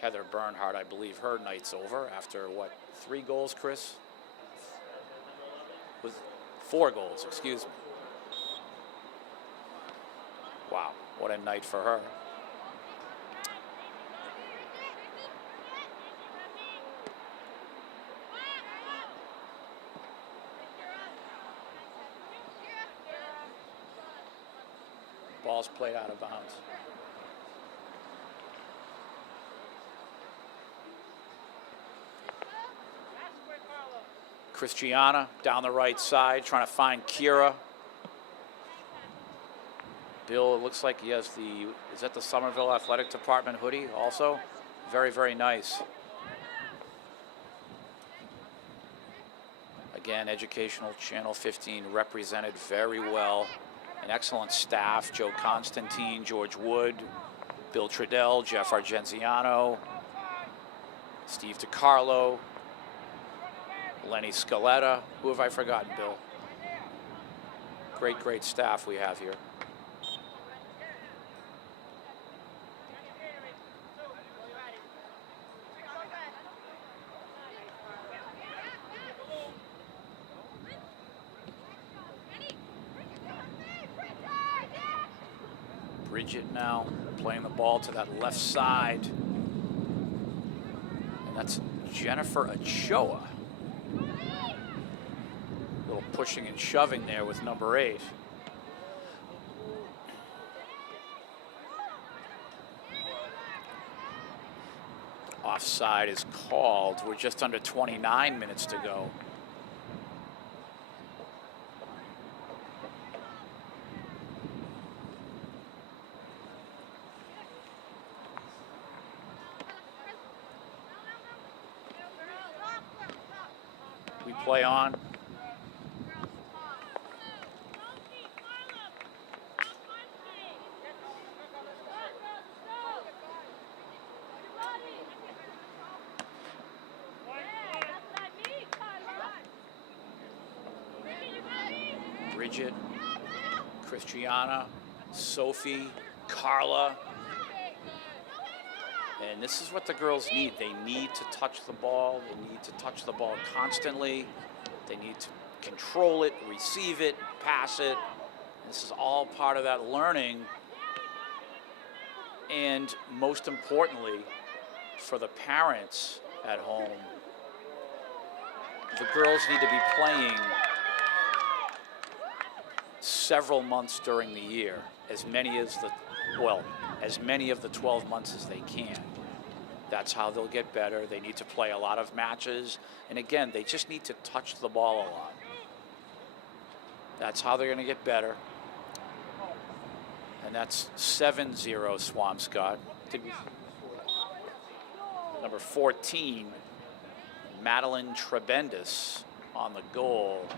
Heather Bernhardt, I believe her night's over after, what, 3 goals, Chris? With 4 goals, excuse me. Wow, what a night for her. Ball's played out of bounds. Christiana down the right side, trying to find Kira. Bill, it looks like he has the, is that the Somerville Athletic Department hoodie also? Very, very nice. Again, Educational Channel 15 represented very well. An excellent staff, Joe Constantine, George Wood, Bill Trudell, Jeff Argenziano, Steve DiCarlo, Lenny Scaletta. Who have I forgotten, Bill? Great, great staff we have here. Bridget now playing the ball to that left side. And that's Jennifer Ochoa. A little pushing and shoving there with number 8. Offside is called. We're just under 29 minutes to go. Play on. Bridget, Christiana, Sophie, Carla. And this is what the girls need. They need to touch the ball. They need to touch the ball constantly. They need to control it, receive it, pass it. This is all part of that learning. And most importantly, for the parents at home, the girls need to be playing several months during the year, as many of the 12 months as they can. That's how they'll get better. They need to play a lot of matches. And again, they just need to touch the ball a lot. That's how they're going to get better. And that's 7-0 Swampscott. Number 14, Madeline Trebendis on the goal.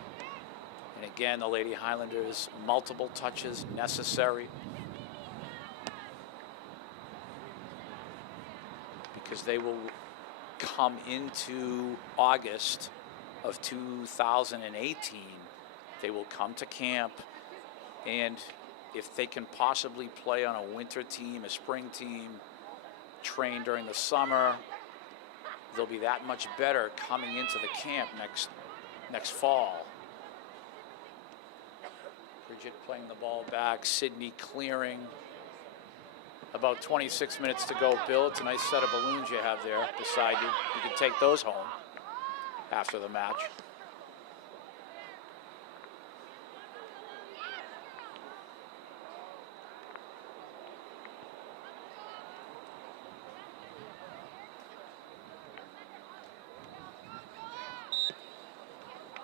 And again, the Lady Highlanders, multiple touches necessary. Because they will come into August of 2018. They will come to camp, and if they can possibly play on a winter team, a spring team, train during the summer, they'll be that much better coming into the camp next fall. Bridget playing the ball back, Sydney clearing. About 26 minutes to go, Bill. It's a nice set of balloons you have there beside you. You can take those home. after the match.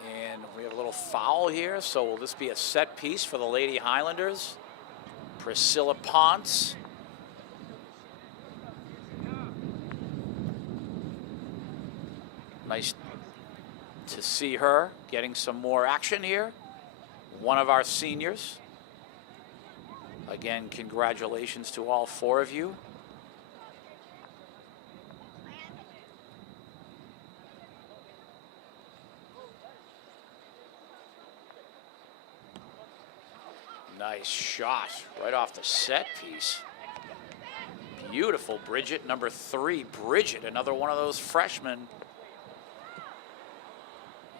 And we have a little foul here, so will this be a set piece for the Lady Highlanders? Priscilla Ponce. Nice to see her getting some more action here. One of our seniors. Again, congratulations to all 4 of you. Nice shot right off the set piece. Beautiful, Bridget, number 3. Bridget, another one of those freshmen.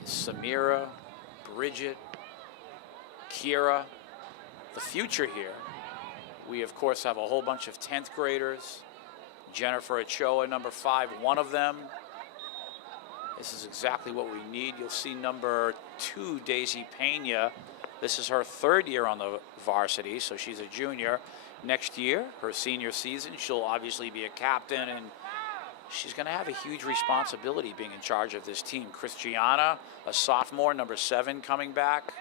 Samira, Bridget, Kira, the future here. We, of course, have a whole bunch of 10th graders. Jennifer Ochoa, number 5, one of them. This is exactly what we need. You'll see number 2, Daisy Pena. This is her 3rd year on the varsity, so she's a junior. Next year, her senior season, she'll obviously be a captain, and she's going to have a huge responsibility being in charge of this team. Christiana, a sophomore, number 7, coming back.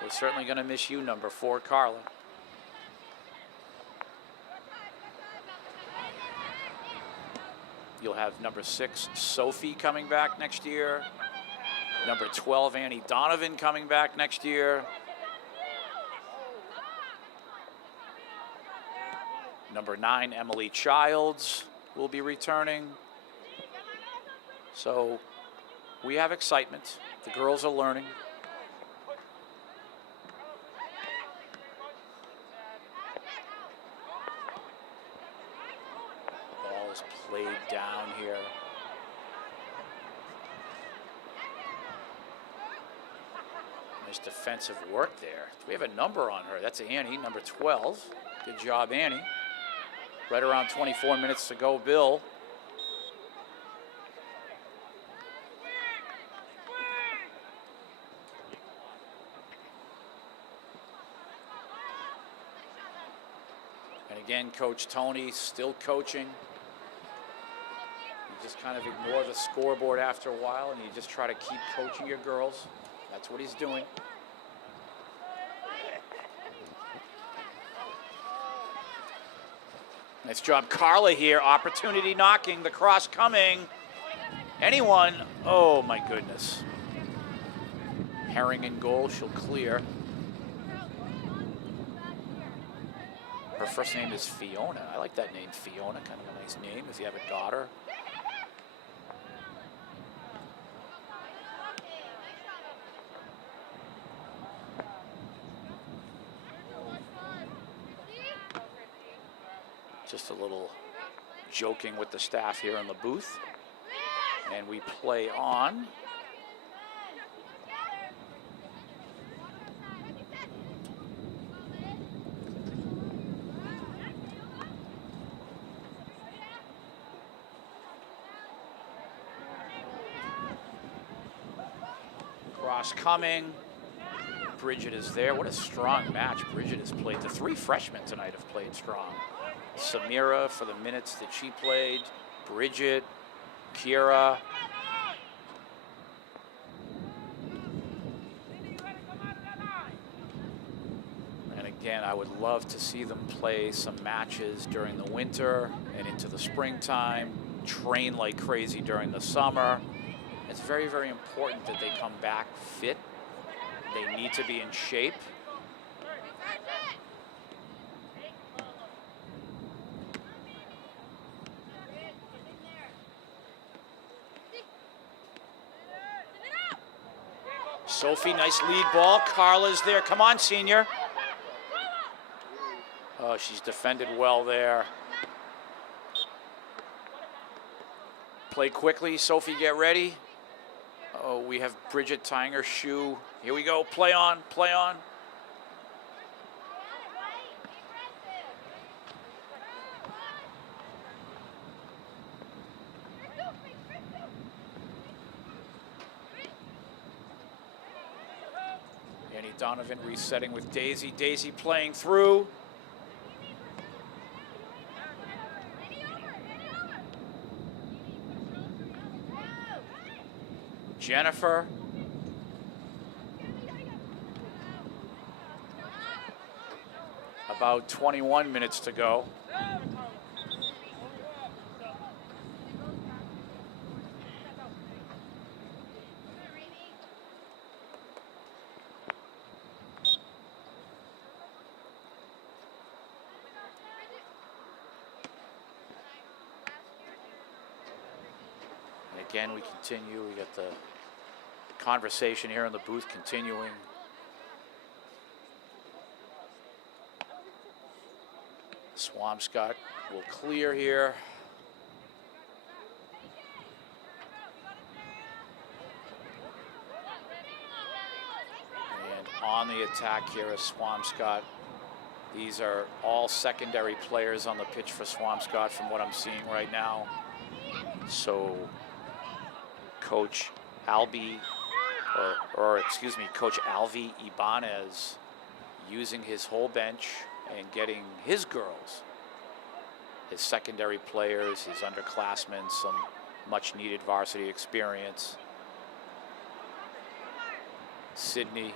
We're certainly going to miss you, number 4, Carla. You'll have number 6, Sophie, coming back next year. Number 12, Annie Donovan, coming back next year. Number 9, Emily Childs will be returning. So we have excitement. The girls are learning. Ball is played down here. Nice defensive work there. We have a number on her. That's Annie, number 12. Good job, Annie. Right around 24 minutes to go, Bill. And again, Coach Tony still coaching. You just kind of ignore the scoreboard after a while, and you just try to keep coaching your girls. That's what he's doing. Nice job, Carla here. Opportunity knocking, the cross coming. Anyone? Oh my goodness. Herring in goal, she'll clear. Her first name is Fiona. I like that name, Fiona. Kind of a nice name if you have a daughter. Just a little joking with the staff here in the booth. And we play on. Cross coming. Bridget is there. What a strong match Bridget has played. The 3 freshmen tonight have played strong. Samira for the minutes that she played, Bridget, Kira. And again, I would love to see them play some matches during the winter and into the springtime, train like crazy during the summer. It's very, very important that they come back fit. They need to be in shape. Sophie, nice lead ball. Carla's there. Come on, senior. Oh, she's defended well there. Play quickly. Sophie, get ready. Oh, we have Bridget tying her shoe. Here we go. Play on. Play on. Annie Donovan resetting with Daisy. Daisy playing through. Jennifer. About 21 minutes to go. And again, we continue. We got the conversation here in the booth continuing. Swampscott will clear here. And on the attack here is Swampscott. These are all secondary players on the pitch for Swampscott from what I'm seeing right now. So Coach Alvi Alvi Ibanez using his whole bench and getting his girls, his secondary players, his underclassmen, some much needed varsity experience. Sydney,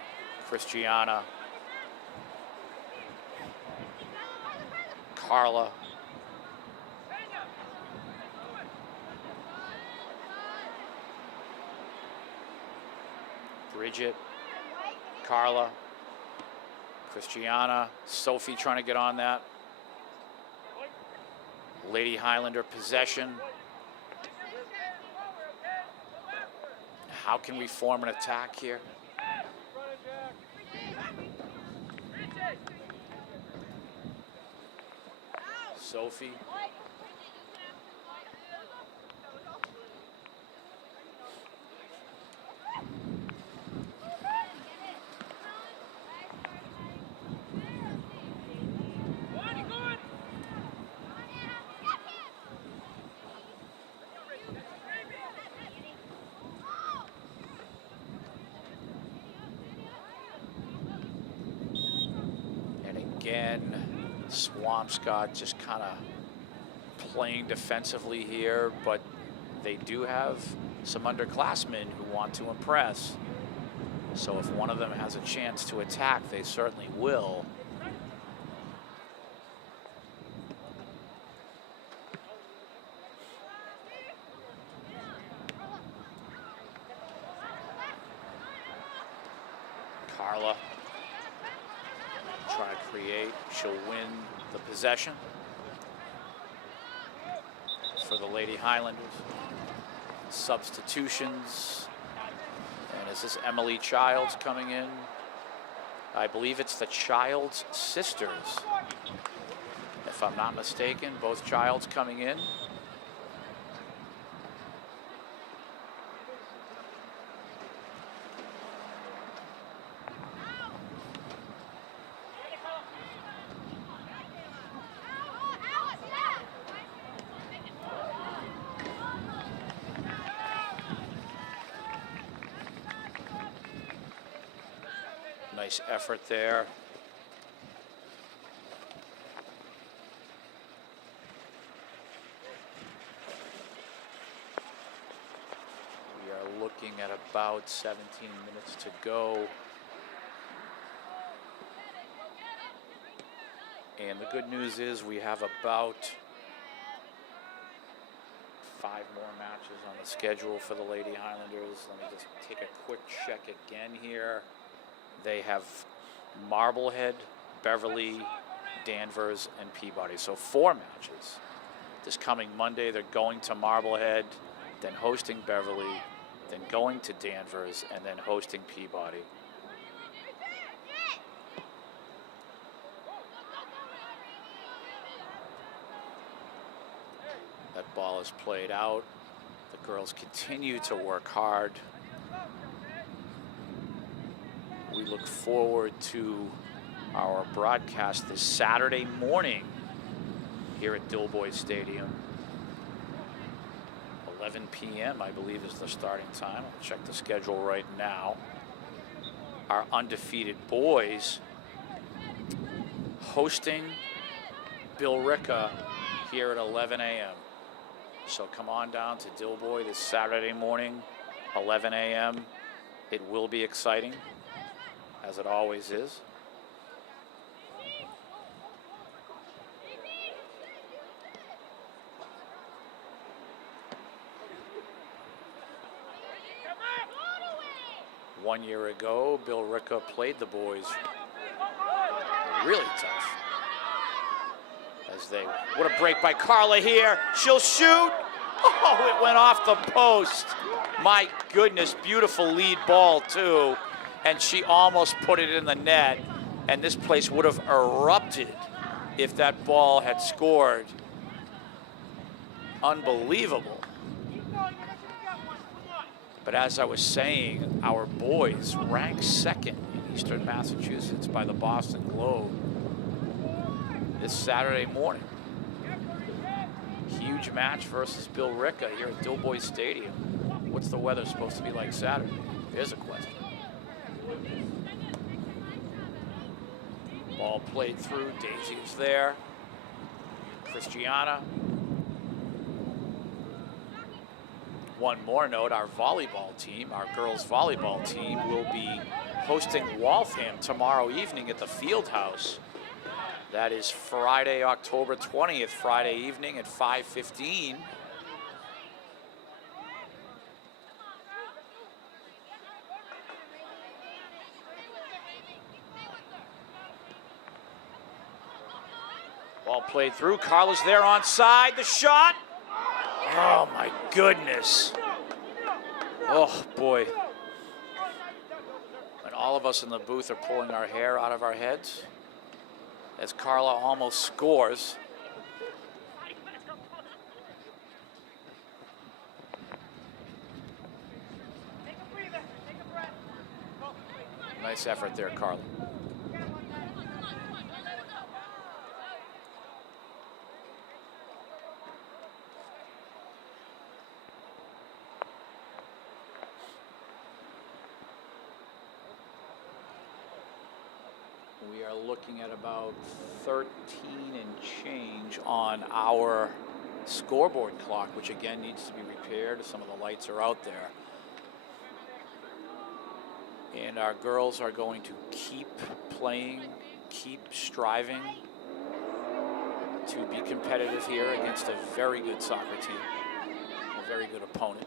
Christiana, Carla, Bridget, Carla, Christiana, Sophie trying to get on that. Lady Highlander possession. How can we form an attack here? Sophie. Again, Swampscott just kind of playing defensively here, but they do have some underclassmen who want to impress. So if one of them has a chance to attack, they certainly will. Carla. Try to create. She'll win the possession for the Lady Highlanders. Substitutions. And is this Emily Childs coming in? I believe it's the Childs sisters, if I'm not mistaken. Both Childs coming in. Nice effort there. We are looking at about 17 minutes to go. And the good news is we have about 5 more matches on the schedule for the Lady Highlanders. Let me just take a quick check again here. They have Marblehead, Beverly, Danvers, and Peabody. So 4 matches. This coming Monday, they're going to Marblehead, then hosting Beverly, then going to Danvers, and then hosting Peabody. That ball is played out. The girls continue to work hard. We look forward to our broadcast this Saturday morning here at Dilboy Stadium. 11 p.m. I believe is the starting time. I'll check the schedule right now. our undefeated boys, hosting Bill Ricca here at 11 a.m. So come on down to Dilboy this Saturday morning, 11 a.m. It will be exciting, as it always is. One year ago, Bill Ricca played the boys really tough. As they, what a break by Carla here. She'll shoot. Oh, it went off the post. My goodness, beautiful lead ball too. And she almost put it in the net. And this place would have erupted if that ball had scored. Unbelievable. But as I was saying, our boys ranked second in Eastern Massachusetts by the Boston Globe this Saturday morning. Huge match versus Bill Ricca here at Dilboy Stadium. What's the weather supposed to be like Saturday? There's a question. Ball played through, Daisy is there. Christiana. One more note, our volleyball team, our girls volleyball team, will be hosting Waltham tomorrow evening at the Fieldhouse. That is Friday, October 20th, Friday evening at 5:15. Ball played through, Carla's there on side, the shot. Oh my goodness. Oh boy. And all of us in the booth are pulling our hair out of our heads as Carla almost scores. Nice effort there, Carla. We are looking at about 13 and change on our scoreboard clock, which again needs to be repaired. Some of the lights are out there. And our girls are going to keep playing, keep striving to be competitive here against a very good soccer team, a very good opponent.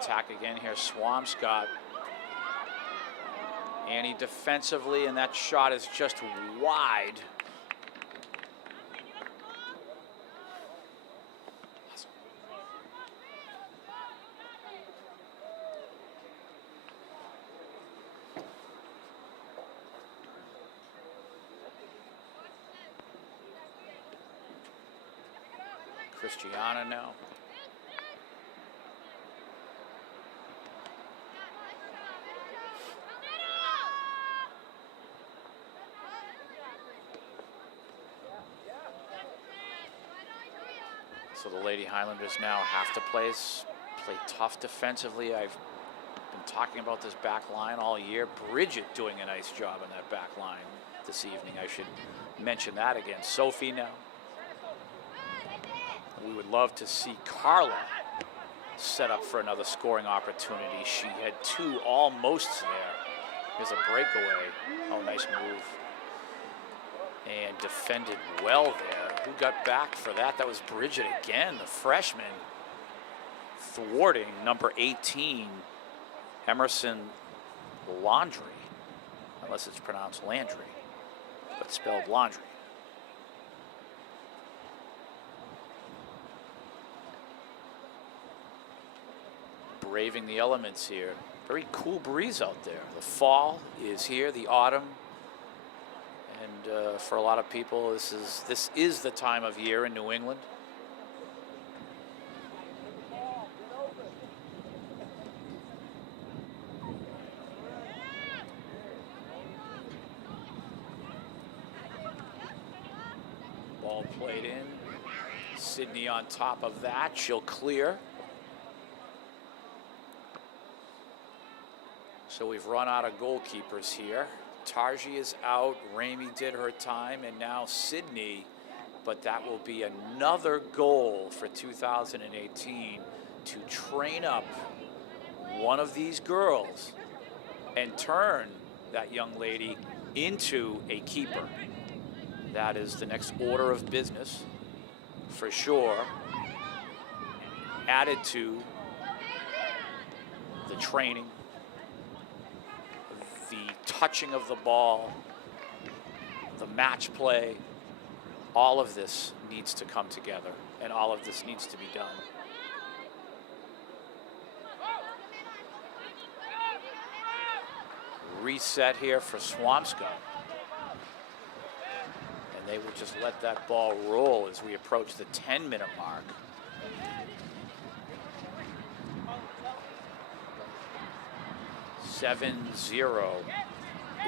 Attack again here, Swampscott. Annie defensively, and that shot is just wide. Christiana now. So the Lady Highlanders now have to play tough defensively. I've been talking about this back line all year. Bridget doing a nice job in that back line this evening. I should mention that again. Sophie now. We would love to see Carla set up for another scoring opportunity. She had two almost there. There's a breakaway. Oh, nice move. And defended well there. Who got back for that? That was Bridget again, the freshman, thwarting number 18, Emerson Laundry, unless it's pronounced Landry, but spelled Laundry. Braving the elements here. Very cool breeze out there. The fall is here, the autumn. And for a lot of people, this is the time of year in New England. Ball played in. Sydney on top of that. She'll clear. So we've run out of goalkeepers here. Tarji is out. Ramey did her time. And now Sydney. But that will be another goal for 2018 to train up one of these girls and turn that young lady into a keeper. That is the next order of business for sure, added to the training, the touching of the ball, the match play. All of this needs to come together, and all of this needs to be done. Reset here for Swampscott. And they will just let that ball roll as we approach the 10-minute mark. (7-0)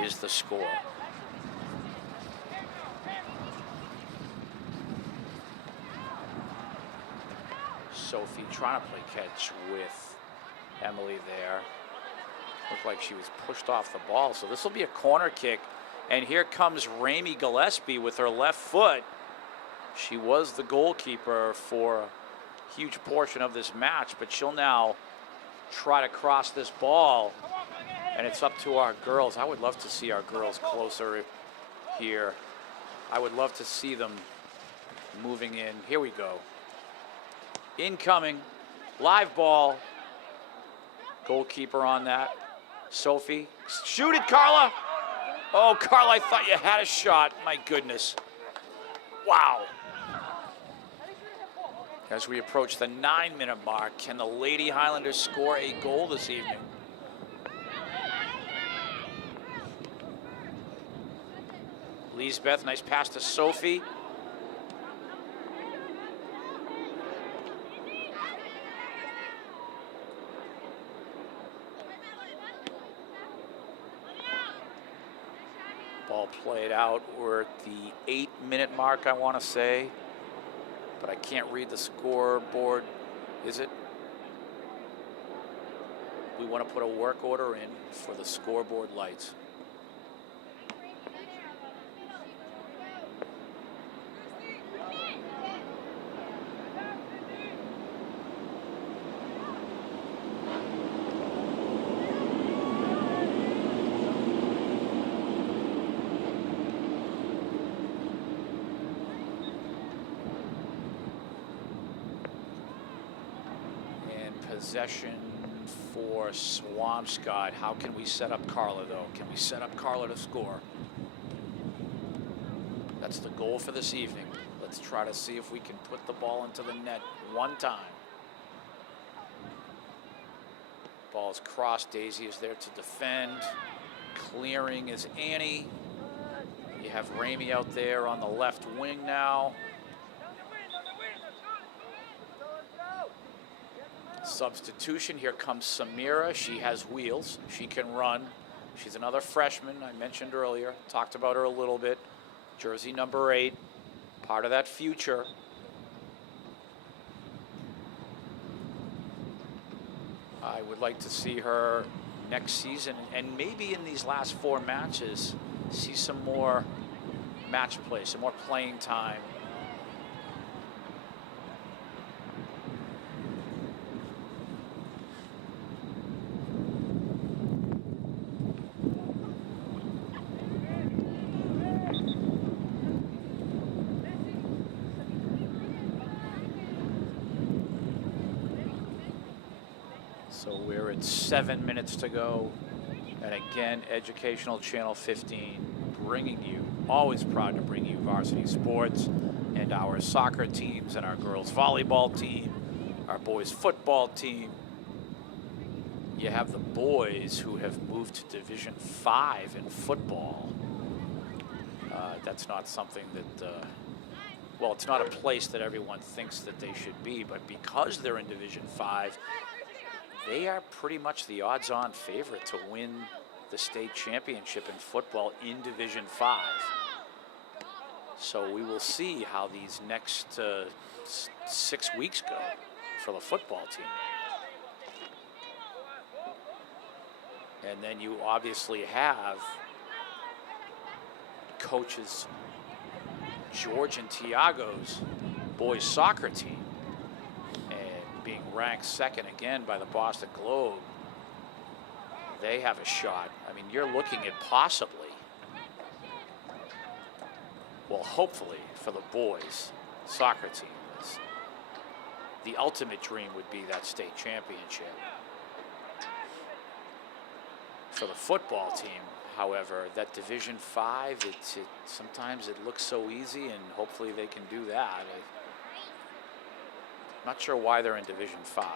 is the score. Sophie trying to play catch with Emily there. Looked like she was pushed off the ball. So this will be a corner kick. And here comes Ramey Gillespie with her left foot. She was the goalkeeper for a huge portion of this match, but she'll now try to cross this ball. And it's up to our girls. I would love to see our girls closer here. I would love to see them moving in. Here we go. Incoming, live ball. Goalkeeper on that. Sophie, shoot it, Carla. Oh, Carla, I thought you had a shot. My goodness. Wow. As we approach the 9-minute mark, can the Lady Highlanders score a goal this evening? Lisbeth, nice pass to Sophie. Ball played out. We're at the 8-minute mark, I want to say, but I can't read the scoreboard. Is it? We want to put a work order in for the scoreboard lights. Possession for Swampscott. How can we set up Carla, though? Can we set up Carla to score? That's the goal for this evening. Let's try to see if we can put the ball into the net one time. Ball's crossed. Daisy is there to defend. Clearing is Annie. You have Ramey out there on the left wing now. Substitution, here comes Samira. She has wheels, she can run. She's another freshman I mentioned earlier, talked about her a little bit. Jersey number 8, part of that future. I would like to see her next season, and maybe in these last 4 matches, see some more match play, some more playing time. So we're at 7 minutes to go. And again, Educational Channel 15 bringing you, always proud to bring you varsity sports and our soccer teams and our girls volleyball team, our boys football team. You have the boys who have moved to Division 5 in football. That's not something that, well, it's not a place that everyone thinks that they should be, but because they're in Division 5, they are pretty much the odds-on favorite to win the state championship in football in Division 5. So we will see how these next 6 weeks go for the football team. And then you obviously have coaches George and Tiago's boys soccer team, and being ranked second again by the Boston Globe, they have a shot. I mean, you're looking at possibly, well, hopefully for the boys soccer team, the ultimate dream would be that state championship. For the football team, however, that Division 5, sometimes it looks so easy, and hopefully they can do that. I'm not sure why they're in Division 5.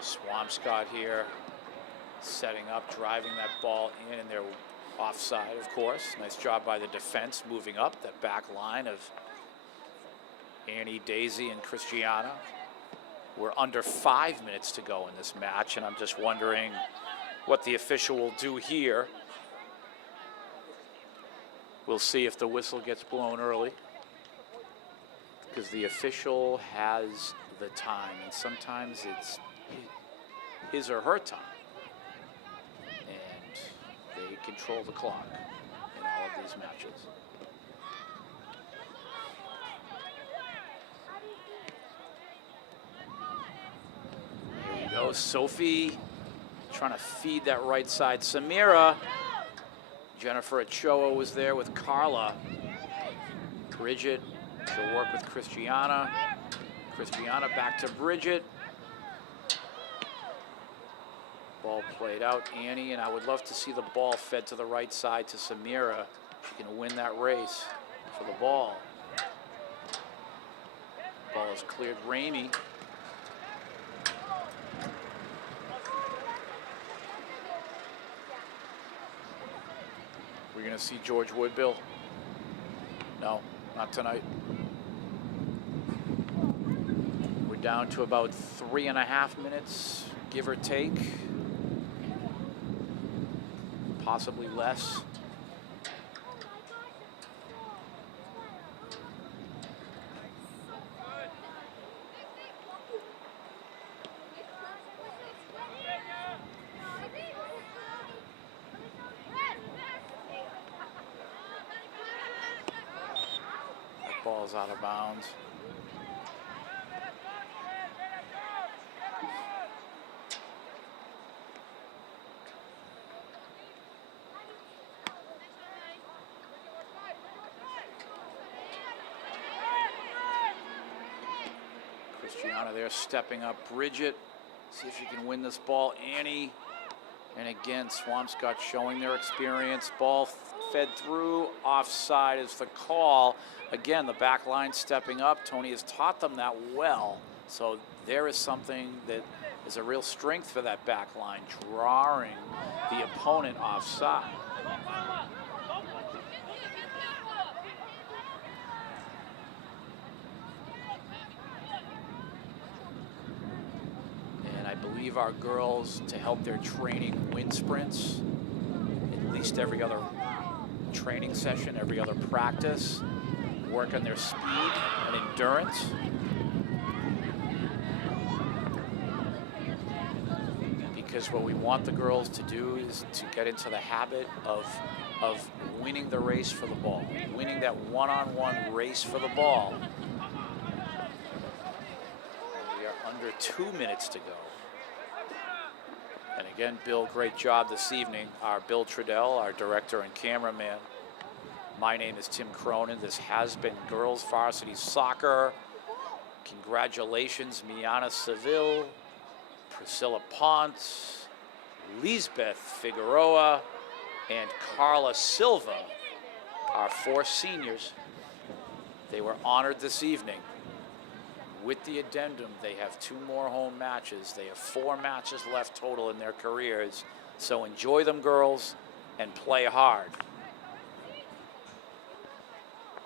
Swampscott here, setting up, driving that ball in, and they're offside, of course. Nice job by the defense, moving up that back line of Annie, Daisy, and Christiana. We're under 5 minutes to go in this match, and I'm just wondering what the official will do here. We'll see if the whistle gets blown early, because the official has the time, and sometimes it's his or her time, and they control the clock in all of these matches. Here we go, Sophie trying to feed that right side. Samira, Jennifer Ochoa was there with Carla. Bridget, she'll work with Christiana. Christiana back to Bridget. Ball played out, Annie, and I would love to see the ball fed to the right side to Samira. She can win that race for the ball. Ball is cleared, Ramey. We're gonna see George Woodbill. No, not tonight. We're down to about 3.5 minutes, give or take. Possibly less. That ball's out of bounds. Christiana there stepping up. Bridget, see if she can win this ball. Annie, and again, Swampscott showing their experience. Ball fed through, offside is the call. Again, the back line stepping up. Tony has taught them that well. So there is something that is a real strength for that back line, drawing the opponent offside. I believe our girls, to help their training, win sprints at least every other training session, every other practice, work on their speed and endurance. Because what we want the girls to do is to get into the habit of winning the race for the ball, winning that one-on-one race for the ball. And we are under 2 minutes to go. And again, Bill, great job this evening. Our Bill Trudell, our director and cameraman. My name is Tim Cronin. This has been Girls Varsity Soccer. Congratulations, Miana Seville, Priscilla Ponce, Lisbeth Figueroa, and Carla Silva, our 4 seniors. They were honored this evening with the addendum, they have 2 more home matches. They have 4 matches left total in their careers. So enjoy them, girls, and play hard.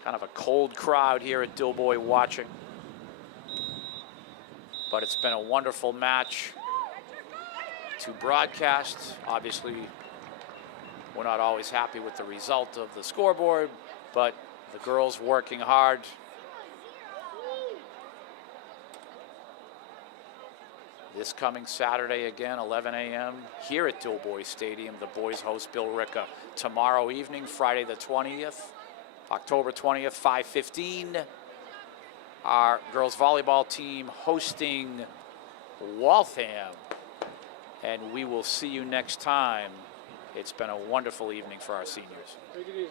Kind of a cold crowd here at Dilboy watching. But it's been a wonderful match to broadcast. Obviously, we're not always happy with the result of the scoreboard, but the girls working hard. This coming Saturday again, 11 a.m. here at Dilboy Stadium. The boys host Bill Ricca. Tomorrow evening, Friday the 20th, October 20th, 5:15. Our girls volleyball team hosting Waltham. And we will see you next time. It's been a wonderful evening for our seniors. Take it easy.